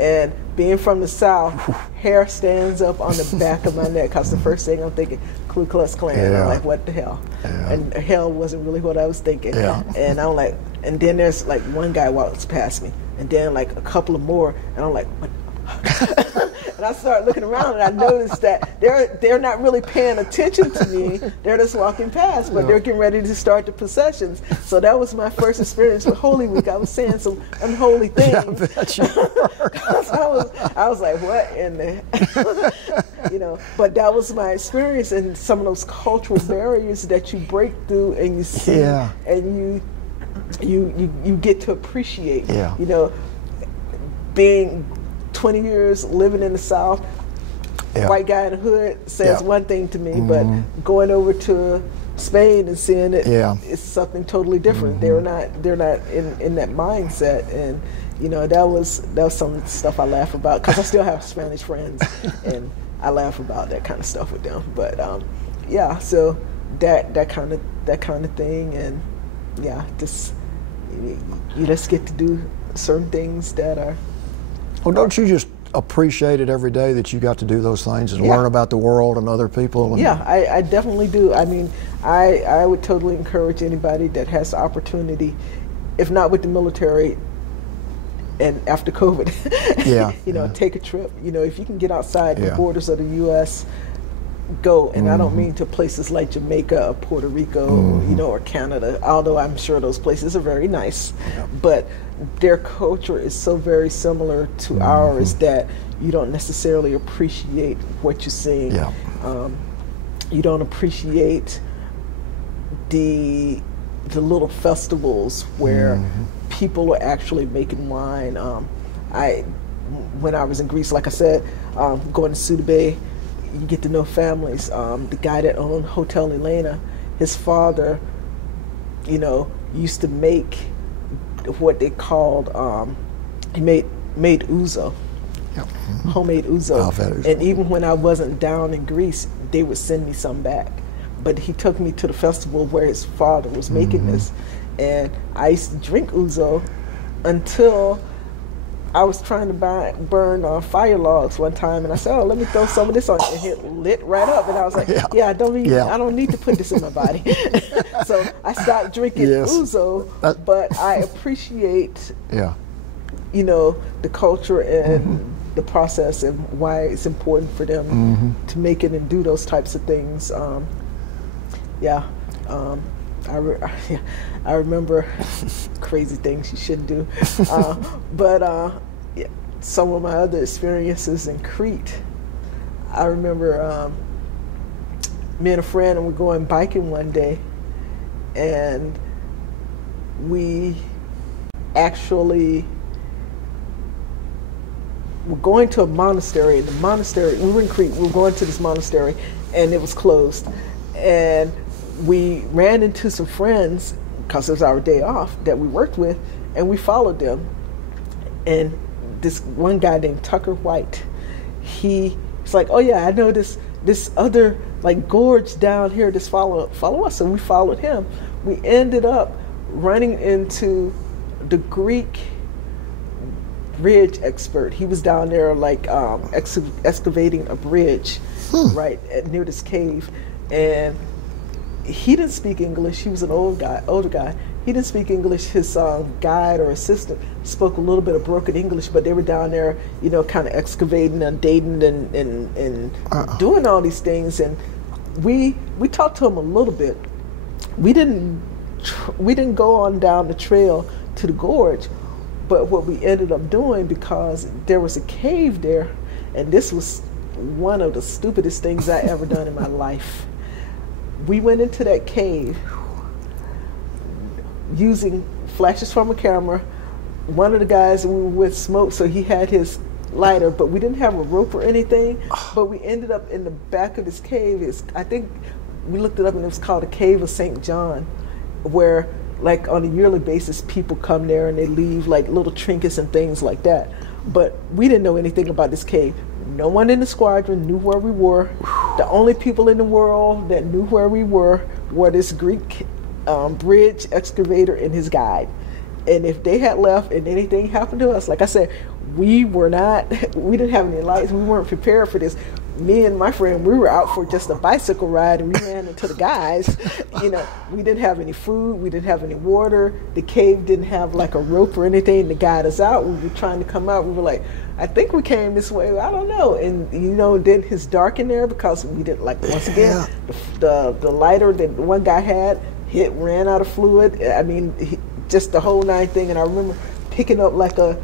And being from the South, hair stands up on the back of my neck, because the first thing I'm thinking, Ku Klux Klan. I'm like, what the hell? And hell wasn't really what I was thinking. And I'm like, and then there's like one guy walks past me, and then like a couple of more, and I'm like, what? And I start looking around, and I noticed that they're not really paying attention to me. They're just walking past, but they're getting ready to start the processions. So that was my first experience with Holy Week. I was saying some unholy things. Yeah, I bet you were. I was like, what in the, you know? But that was my experience, and some of those cultural barriers that you break through, and you see, and you get to appreciate. You know, being 20 years living in the South, white guy in the hood says one thing to me, but going over to Spain and seeing it, it's something totally different. They're not in that mindset, and you know, that was some stuff I laugh about, because I still have Spanish friends, and I laugh about that kind of stuff with them. But yeah, so that kind of thing, and yeah, just you just get to do certain things that are. Well, don't you just appreciate it every day that you got to do those things and learn about the world and other people? And yeah, I definitely do. I mean, I would totally encourage anybody that has the opportunity, if not with the military and after COVID, you know, take a trip. You know, if you can get outside the borders of the U.S., go. And I don't mean to places like Jamaica or Puerto Rico, you know, or Canada, although I'm sure those places are very nice. But their culture is so very similar to ours that you don't necessarily appreciate what you're seeing. You don't appreciate the little festivals where people are actually making wine. When I was in Greece, like I said, going to Souda Bay, you get to know families. The guy that owned Hotel Elena, his father, you know, used to make what they called, he made ouzo, homemade ouzo. And even when I wasn't down in Greece, they would send me some back. But he took me to the festival where his father was making this, and I used to drink ouzo until I was trying to burn fire logs one time, and I said, "Oh, let me throw some of this on," and it lit right up. And I was like, "Yeah, I don't need to put this in my body." So I stopped drinking ouzo, but I appreciate, you know, the culture and the process and why it's important for them to make it and do those types of things. I remember crazy things you shouldn't do, but some of my other experiences in Crete. I remember me and a friend, and we're going biking one day, and we actually were going to a monastery. The monastery, we were in Crete, we were going to this monastery, and it was closed. And we ran into some friends, because it was our day off, that we worked with, and we followed them. And this one guy named Tucker White, he's like, oh yeah, I know this other like gorge down here, just follow us. And we followed him. We ended up running into the Greek bridge expert. He was down there like excavating a bridge right near this cave, and he didn't speak English. He was an older guy. He didn't speak English. His guide or assistant spoke a little bit of broken English, but they were down there, you know, kind of excavating and dating and doing all these things. And we talked to him a little bit. We didn't go on down the trail to the gorge, but what we ended up doing, because there was a cave there, and this was one of the stupidest things I ever done in my life. We went into that cave using flashes from a camera. One of the guys we were with smoked, so he had his lighter, but we didn't have a rope or anything. But we ended up in the back of this cave. I think we looked it up, and it was called the Cave of St. John, where like on a yearly basis people come there and they leave like little trinkets and things like that. But we didn't know anything about this cave. No one in the squadron knew where we were. The only people in the world that knew where we were this Greek bridge excavator and his guide. And if they had left and anything happened to us, like I said, we didn't have any lights. We weren't prepared for this. Me and my friend, we were out for just a bicycle ride, and we ran into the guys. You know, we didn't have any food, we didn't have any water. The cave didn't have like a rope or anything to guide us out. We were trying to come out. We were like, I think we came this way. I don't know. And you know, then it's dark in there because we didn't, like, once again, the lighter that one guy had ran out of fluid. I mean, just the whole nine thing. And I remember picking up like a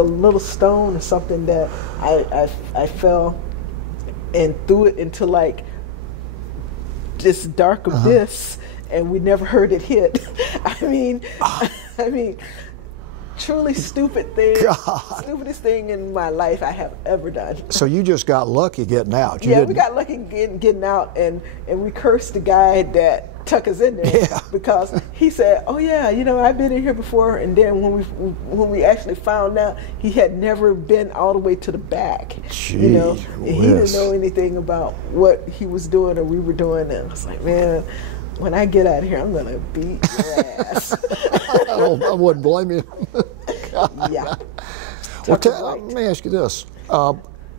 little stone or something that I fell and threw it into like this dark abyss, and we never heard it hit. I mean, truly stupid thing, stupidest thing in my life I have ever done. So you just got lucky getting out. We got lucky getting out, and we cursed the guy that took us in there, because he said, oh yeah, you know, I've been in here before. And then when we actually found out, he had never been all the way to the back. Jeez, you know, and he didn't know anything about what he was doing or we were doing. And I was like, man, when I get out of here, I'm gonna beat your ass. I wouldn't blame you. Yeah. Well, let me ask you this.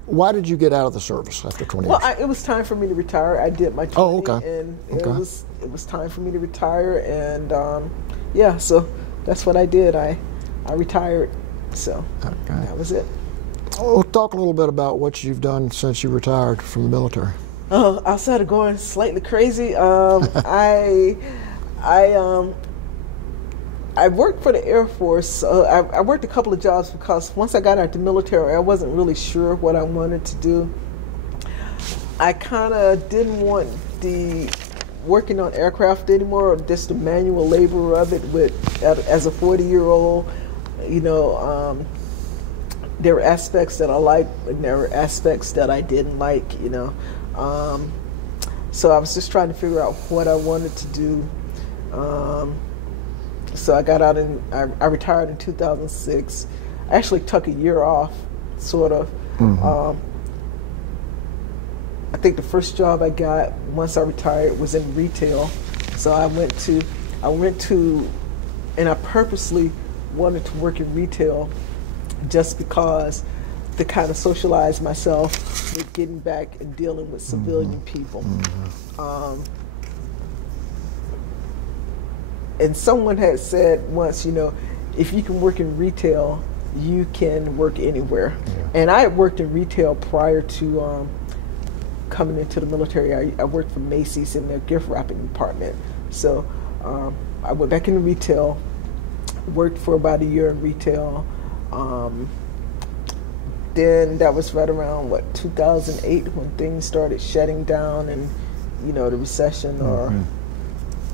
Why did you get out of the service after 20 years? Well, it was time for me to retire. I did my training, and it was time for me to retire, and yeah, so that's what I did. I retired, so that was it. Well, talk a little bit about what you've done since you retired from the military. Outside of going slightly crazy, I worked for the Air Force. I worked a couple of jobs because once I got out of the military, I wasn't really sure what I wanted to do. I kind of didn't want the working on aircraft anymore, just the manual labor of it. As a 40-year-old, you know, there were aspects that I liked and there were aspects that I didn't like, you know. So I was just trying to figure out what I wanted to do. So I got out I retired in 2006. I actually took a year off, sort of. I think the first job I got once I retired was in retail. So I went to, and I purposely wanted to work in retail just because to kind of socialize myself with getting back and dealing with civilian people. And someone had said once, you know, if you can work in retail, you can work anywhere. And I had worked in retail prior to coming into the military. I worked for Macy's in their gift wrapping department. So I went back into retail, worked for about a year in retail. Then that was right around, 2008 when things started shutting down and you know, the recession or,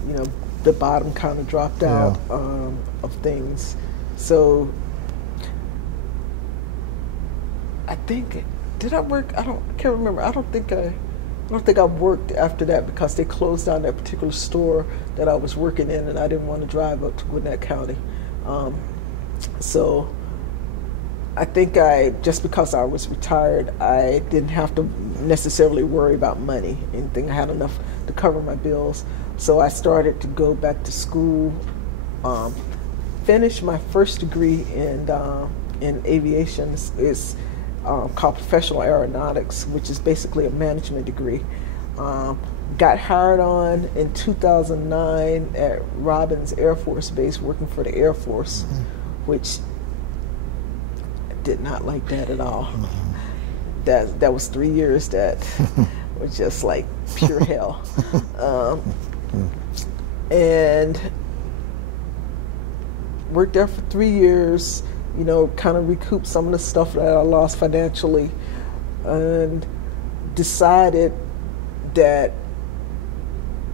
you know, the bottom kind of dropped out of things. So I think, did I work? I can't remember. I don't think I worked after that because they closed down that particular store that I was working in, and I didn't want to drive up to Gwinnett County. So I think just because I was retired, I didn't have to necessarily worry about money, anything. I had enough to cover my bills. So I started to go back to school, finished my first degree in aviation. It's called professional aeronautics, which is basically a management degree. Got hired on in 2009 at Robins Air Force Base, working for the Air Force, which I did not like that at all. That was 3 years that was just like pure hell. And worked there for 3 years, you know, kind of recouped some of the stuff that I lost financially, and decided that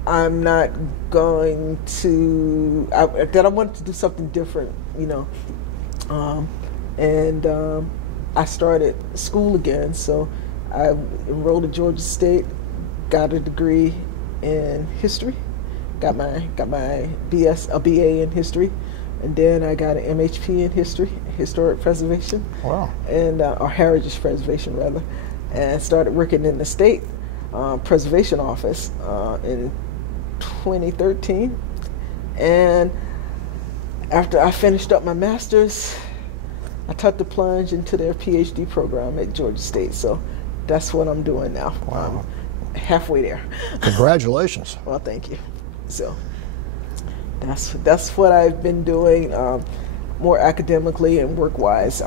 I'm not going to, that I wanted to do something different, you know. I started school again, so I enrolled at Georgia State, got a degree in history, got my a BA in history, and then I got an MHP in history, historic preservation. Wow. And or heritage preservation rather, and started working in the state preservation office in 2013. And after I finished up my master's, I took the plunge into their PhD program at Georgia State. So that's what I'm doing now. Wow. I'm halfway there. Congratulations. Well, thank you. So that's what I've been doing, more academically and work-wise.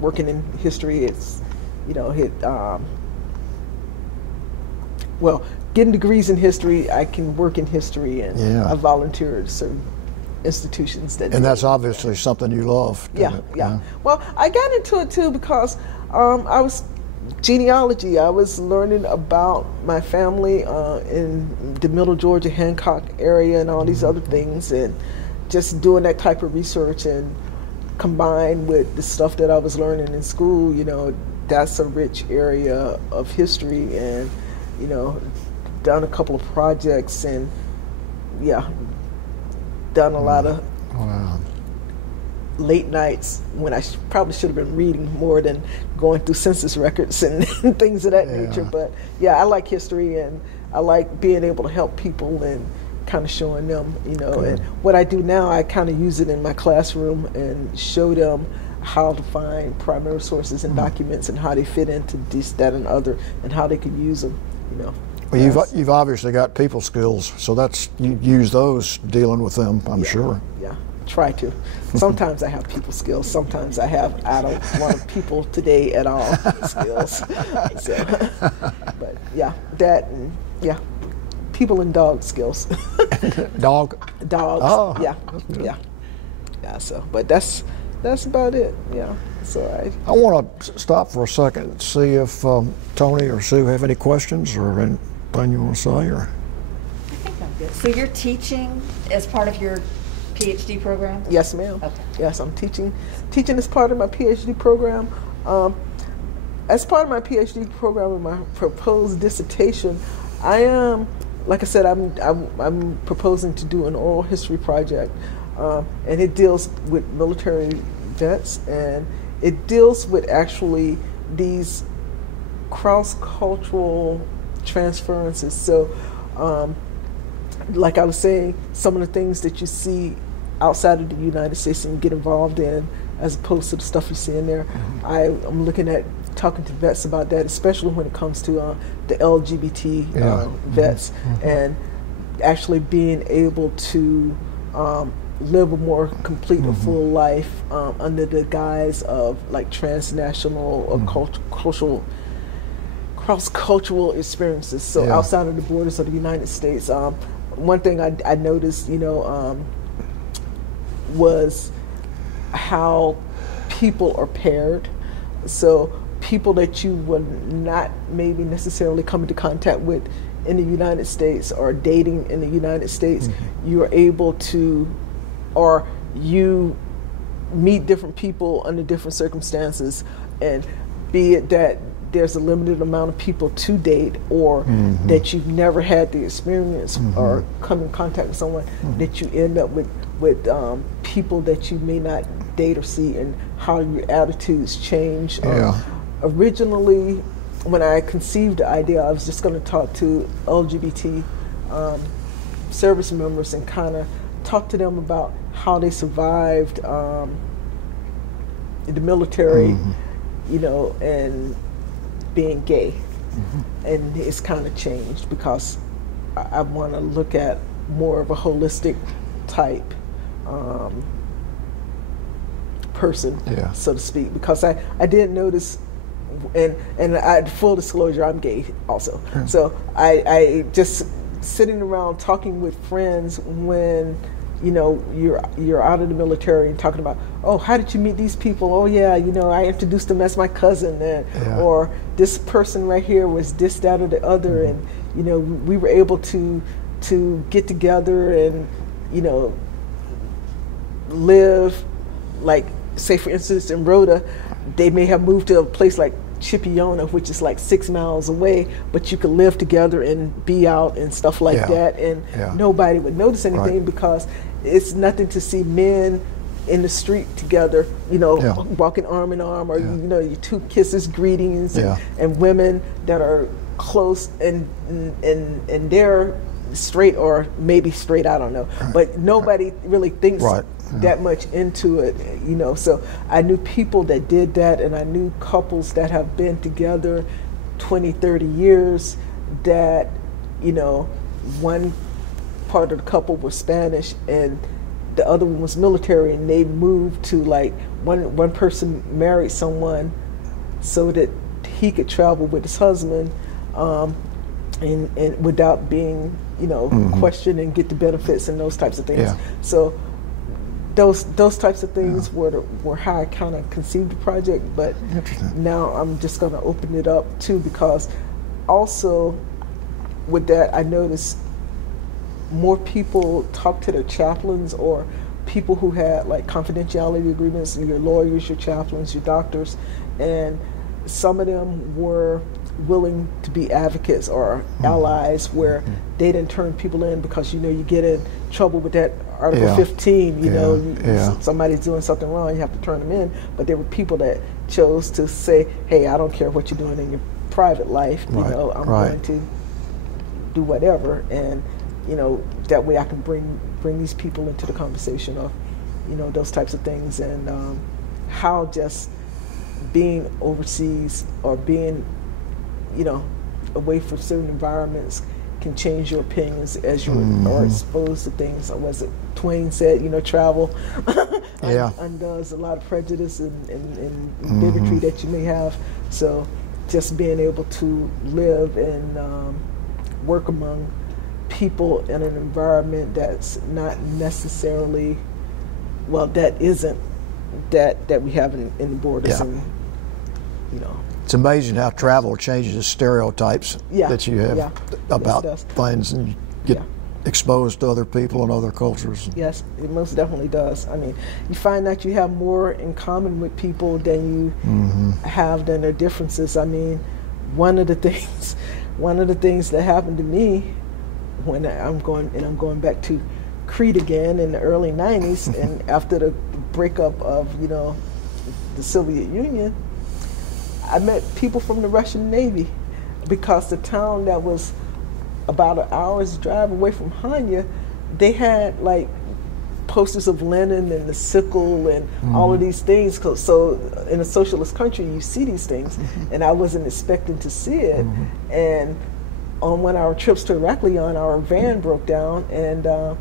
Working in history, it's, you know, well, getting degrees in history, I can work in history, and I volunteered at certain institutions that. And that's obviously something you love. Yeah. Well, I got into it too because I was genealogy. I was learning about my family in the Middle Georgia, Hancock area, and all these other things, and just doing that type of research, and combined with the stuff that I was learning in school, you know, that's a rich area of history, and, you know, done a couple of projects, and done a lot of late nights when I probably should have been reading more than going through census records and things of that nature. But yeah, I like history, and I like being able to help people and kind of showing them, you know. And what I do now, I kind of use it in my classroom and show them how to find primary sources and documents, and how they fit into this, that, and other, and how they can use them, you know. Well, you've obviously got people skills, so that's, you use those dealing with them, I'm sure. Yeah, try to. Sometimes I have people skills. Sometimes I don't want people today at all skills. So, but yeah, that, and people and dog skills. Dogs. Oh, yeah. So, but that's about it. Yeah. So I want to stop for a second and see if Tony or Sue have any questions or anything you want to say, or. I think I'm good. So you're teaching as part of your PhD program? Yes, ma'am. Okay. Yes, I'm teaching as part of my PhD program. As part of my PhD program and my proposed dissertation, I am, like I said, I'm proposing to do an oral history project, and it deals with military vets, and it deals with actually these cross-cultural transferences. So, like I was saying, some of the things that you see outside of the United States and get involved in, as opposed to the stuff you see in there. I'm looking at talking to vets about that, especially when it comes to the LGBT vets, and actually being able to live a more complete or full life under the guise of like transnational or cross-cultural experiences. So outside of the borders of the United States. One thing I noticed, you know, was how people are paired. So people that you would not maybe necessarily come into contact with in the United States or dating in the United States, you are able to, or you meet different people under different circumstances, and be it that there's a limited amount of people to date, or that you've never had the experience or come in contact with someone, that you end up with people that you may not date or see, and how your attitudes change. Originally, when I conceived the idea, I was just going to talk to LGBT service members and kind of talk to them about how they survived the military, you know, and being gay. And it's kind of changed because I want to look at more of a holistic type person, so to speak, because I did notice, and I, full disclosure, I'm gay also. So I just sitting around talking with friends when, you know, you're out of the military and talking about, oh, how did you meet these people? Oh yeah, you know, I introduced them as my cousin, and or this person right here was this, that, or the other, and you know, we were able to get together and, you know, live, like, say for instance in Rota, they may have moved to a place like Chipiona, which is like 6 miles away, but you could live together and be out and stuff like that, and nobody would notice anything because it's nothing to see men in the street together, you know, walking arm in arm, or you know, your two kisses, greetings, and women that are close and they're straight, or maybe straight, I don't know, but nobody really thinks that much into it, you know. So I knew people that did that, and I knew couples that have been together 20, 30 years that, you know, one part of the couple was Spanish and the other one was military, and they moved to, like, one person married someone so that he could travel with his husband, and without being, you know, questioned, and get the benefits and those types of things. So those types of things were how I kind of conceived the project. But now I'm just going to open it up too, because also with that I noticed more people talk to their chaplains, or people who had like confidentiality agreements, your lawyers, your chaplains, your doctors, and some of them were willing to be advocates or allies, where they didn't turn people in because, you know, you get in trouble with that Article 15, you know, somebody's doing something wrong, you have to turn them in. But there were people that chose to say, hey, I don't care what you're doing in your private life, you know, I'm going to do whatever, and, you know, that way I can bring these people into the conversation of, you know, those types of things, and how just being overseas or being, you know, away from certain environments can change your opinions as you are exposed to things. Or was it Twain said, you know, travel undoes a lot of prejudice and bigotry that you may have. So just being able to live and work among people in an environment that's not necessarily, well, that isn't that we have in the borders, and, you know. It's amazing how travel changes the stereotypes that you have about things, and you get exposed to other people and other cultures. Yes, it most definitely does. I mean, you find that you have more in common with people than you have than their differences. I mean, one of the things that happened to me when I'm going back to Crete again in the early 90s, and after the breakup of, you know, the Soviet Union, I met people from the Russian Navy, because the town that was about an hour's drive away from Hanya, they had like posters of Lenin and the sickle and all of these things. So in a socialist country, you see these things, and I wasn't expecting to see it. And on one of our trips to Heraklion, our van broke down, and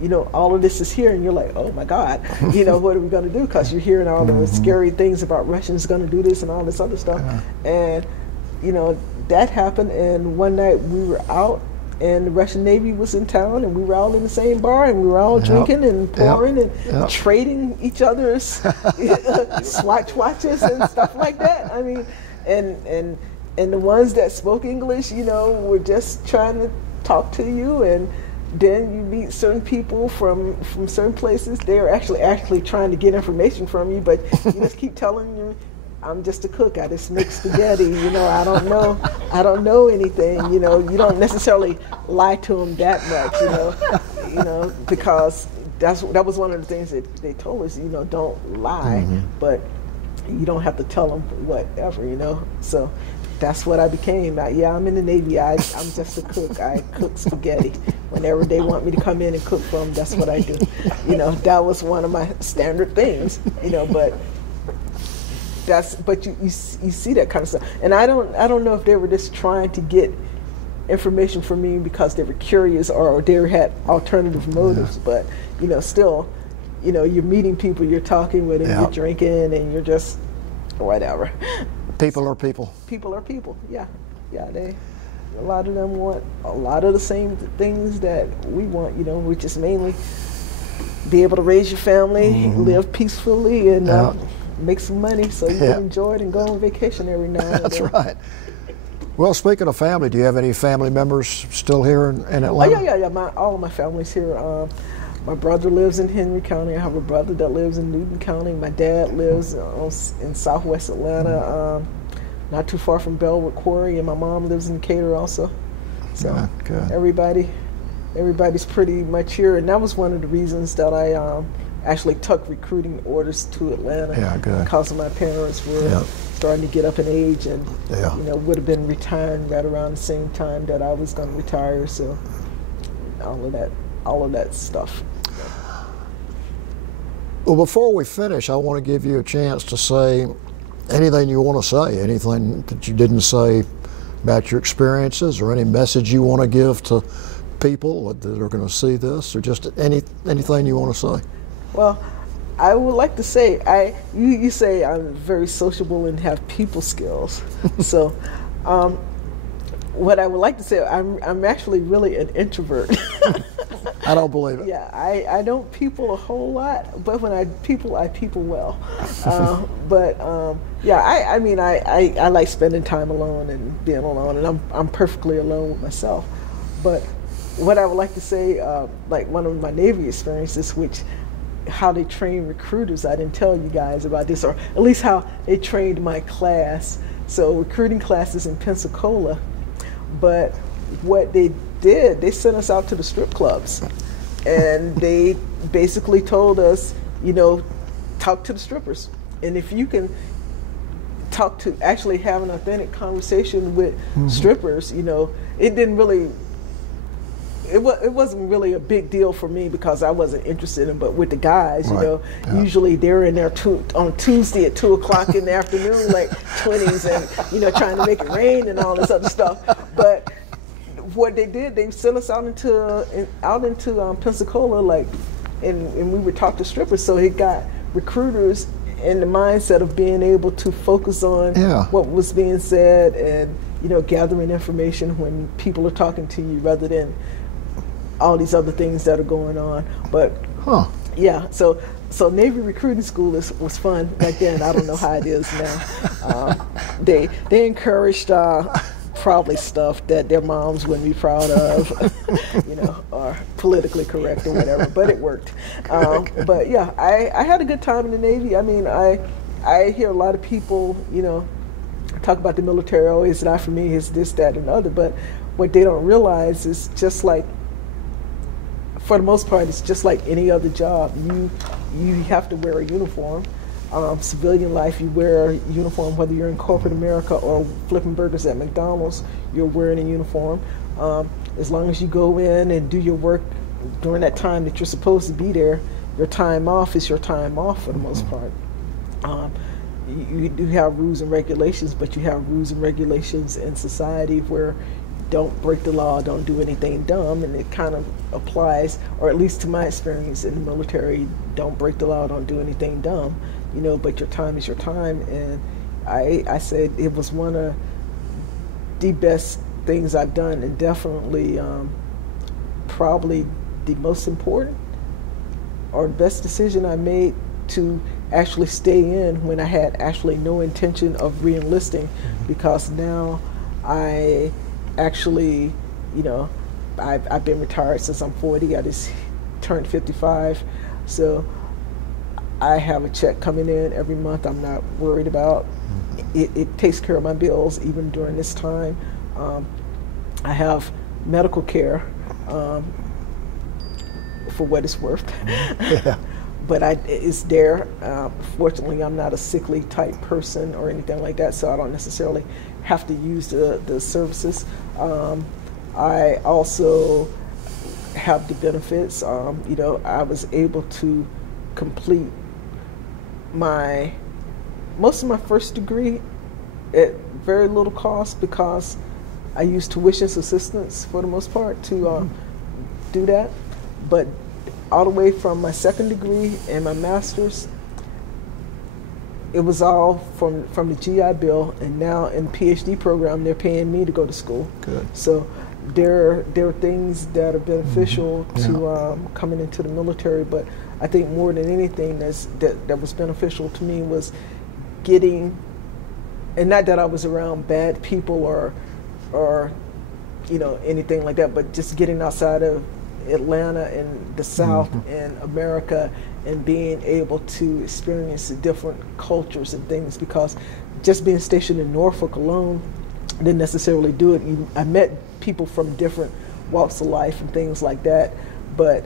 you know, all of this is here, and you're like, oh my God, you know, what are we going to do? Because you're hearing all the scary things about Russians going to do this and all this other stuff. And, you know, that happened, and one night we were out, and the Russian Navy was in town, and we were all in the same bar, and we were all drinking and pouring and trading each other's Swatch watches and stuff like that. I mean, and and the ones that spoke English, you know, were just trying to talk to you, and then you meet certain people from certain places. They're actually trying to get information from you, but you just keep telling them, I'm just a cook. I just make spaghetti. You know, I don't know anything. You know, you don't necessarily lie to them that much. You know, because that was one of the things that they told us. You know, don't lie, but you don't have to tell them whatever. You know, so that's what I became. Yeah, I'm in the Navy. I'm just a cook. I cook spaghetti. Whenever they want me to come in and cook for them, that's what I do. You know, that was one of my standard things. You know, but you see that kind of stuff, and I don't know if they were just trying to get information from me because they were curious or they had alternative motives. But you know, still, you know, you're meeting people, you're talking with them, you're drinking, and you're just whatever. People are people. People are people. Yeah. A lot of them want a lot of the same things that we want. You know, which is mainly be able to raise your family, live peacefully, and make some money so you can enjoy it and go on vacation every now and then. That's right. Well, speaking of family, do you have any family members still here in Atlanta? Oh, yeah. All of my family's here. My brother lives in Henry County. I have a brother that lives in Newton County. My dad lives in Southwest Atlanta, not too far from Bellwood Quarry, and my mom lives in Decatur also. So good. Everybody's pretty much here, and that was one of the reasons that I actually took recruiting orders to Atlanta. Yeah, good. Because my parents were starting to get up in age, and you know, would have been retiring right around the same time that I was going to retire. So all of that stuff. Well, before we finish, I want to give you a chance to say anything you want to say, anything that you didn't say about your experiences, or any message you want to give to people that are going to see this, or just anything you want to say. Well, I would like to say, you say I'm very sociable and have people skills. So, what I would like to say, I'm actually really an introvert. I don't believe it. Yeah, I don't people a whole lot, but when I people well. I mean, I like spending time alone and being alone, and I'm perfectly alone with myself. But what I would like to say, like one of my Navy experiences, how they train recruiters, I didn't tell you guys about this, or at least how they trained my class. So recruiting classes in Pensacola, but what they did, they sent us out to the strip clubs, and they basically told us, you know, talk to the strippers, and if you can actually have an authentic conversation with strippers, you know, it wasn't really a big deal for me because I wasn't interested in, but with the guys, you know, usually they're in there on Tuesday at 2 o'clock in the afternoon, like 20s, and, you know, trying to make it rain and all this other stuff. But what they did, they sent us out into Pensacola, like, and we would talk to strippers, so it got recruiters in the mindset of being able to focus on what was being said and, you know, gathering information when people are talking to you rather than all these other things that are going on. But yeah, so Navy recruiting school was fun back then. I don't know how it is now. They encouraged probably stuff that their moms wouldn't be proud of, you know, or politically correct or whatever, but it worked. But yeah, I had a good time in the Navy. I mean, I hear a lot of people, you know, talk about the military, oh, it's not for me, it's this, that, and the other, but what they don't realize is just like, for the most part, it's just like any other job. You have to wear a uniform. Civilian life, you wear a uniform, whether you're in corporate America or flipping burgers at McDonald's, you're wearing a uniform. As long as you go in and do your work during that time that you're supposed to be there, your time off is your time off for the most part. You do have rules and regulations, but you have rules and regulations in society where don't break the law, don't do anything dumb, and it kind of applies, or at least to my experience in the military, don't break the law, don't do anything dumb, you know, but your time is your time. And I said it was one of the best things I've done, and definitely probably the most important or the best decision I made to actually stay in when I had actually no intention of re-enlisting, because now I actually, you know, I've been retired since I'm 40. I just turned 55, so I have a check coming in every month. I'm not worried about it. It takes care of my bills even during this time. I have medical care for what it's worth. Yeah. But it's there. Fortunately, I'm not a sickly type person or anything like that, so I don't necessarily have to use the services. I also have the benefits. You know, I was able to complete most of my first degree at very little cost, because I used tuition assistance for the most part to do that. But all the way from my second degree and my master's, it was all from the GI Bill, and now in the PhD program, they're paying me to go to school. Good. So there are things that are beneficial to coming into the military, but I think more than anything that was beneficial to me was getting, and not that I was around bad people or you know, anything like that, but just getting outside of Atlanta and the South and America, and being able to experience the different cultures and things, because just being stationed in Norfolk alone didn't necessarily do it. I met people from different walks of life and things like that, but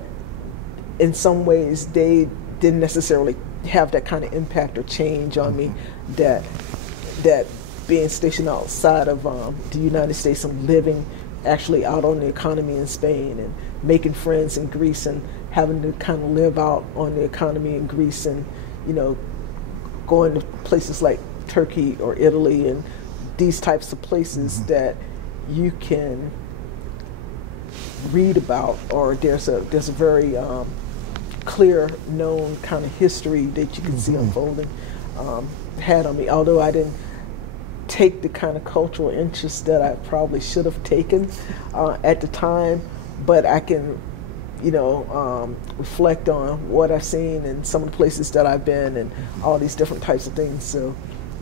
in some ways they didn't necessarily have that kind of impact or change on me that being stationed outside of the United States and living actually out on the economy in Spain and making friends in Greece and having to kind of live out on the economy in Greece, and, you know, going to places like Turkey or Italy and these types of places that you can read about, or there's a very clear known kind of history that you can see unfolding, had on me. Although I didn't take the kind of cultural interest that I probably should have taken at the time, but I can, you know, reflect on what I've seen and some of the places that I've been and all these different types of things. So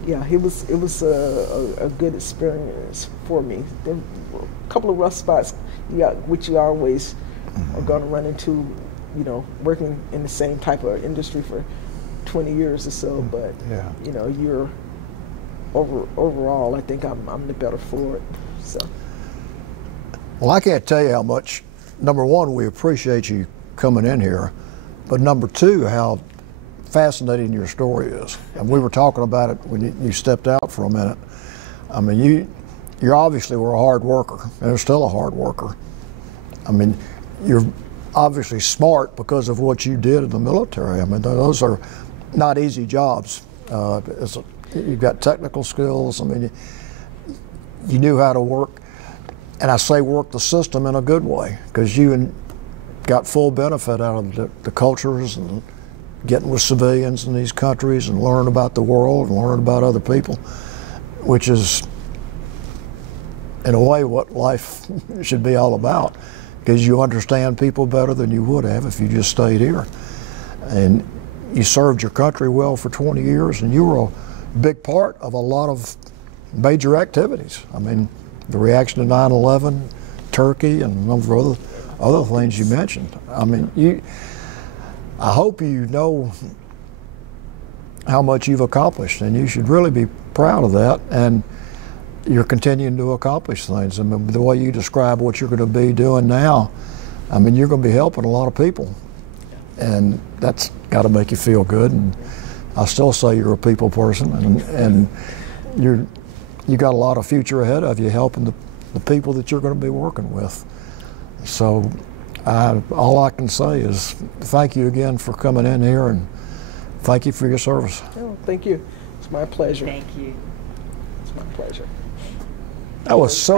yeah, it was a good experience for me. There were a couple of rough spots, which you always are going to run into, you know, working in the same type of industry for 20 years or so, but you know, you're overall, I think I'm the better for it. So, well, I can't tell you how much, number one, we appreciate you coming in here, but number two, how fascinating your story is. And we were talking about it when you stepped out for a minute. I mean, you obviously were a hard worker, and you're still a hard worker. I mean, you're obviously smart because of what you did in the military. I mean, those are not easy jobs. You've got technical skills. I mean, you knew how to work, and I say work the system in a good way, because you got full benefit out of the cultures and getting with civilians in these countries and learning about the world and learning about other people, which is, in a way, what life should be all about, because you understand people better than you would have if you just stayed here. And you served your country well for 20 years, and you were a big part of a lot of major activities. I mean, the reaction to 9/11, Turkey, and a number of other things you mentioned. I mean, I hope you know how much you've accomplished, and you should really be proud of that. And you're continuing to accomplish things. I mean, the way you describe what you're going to be doing now, I mean, you're going to be helping a lot of people, and that's got to make you feel good. And I still say you're a people person, and you got a lot of future ahead of you helping the people that you're going to be working with. So all I can say is thank you again for coming in here, and thank you for your service. Oh, thank you. It's my pleasure. Thank you. It's my pleasure. That was so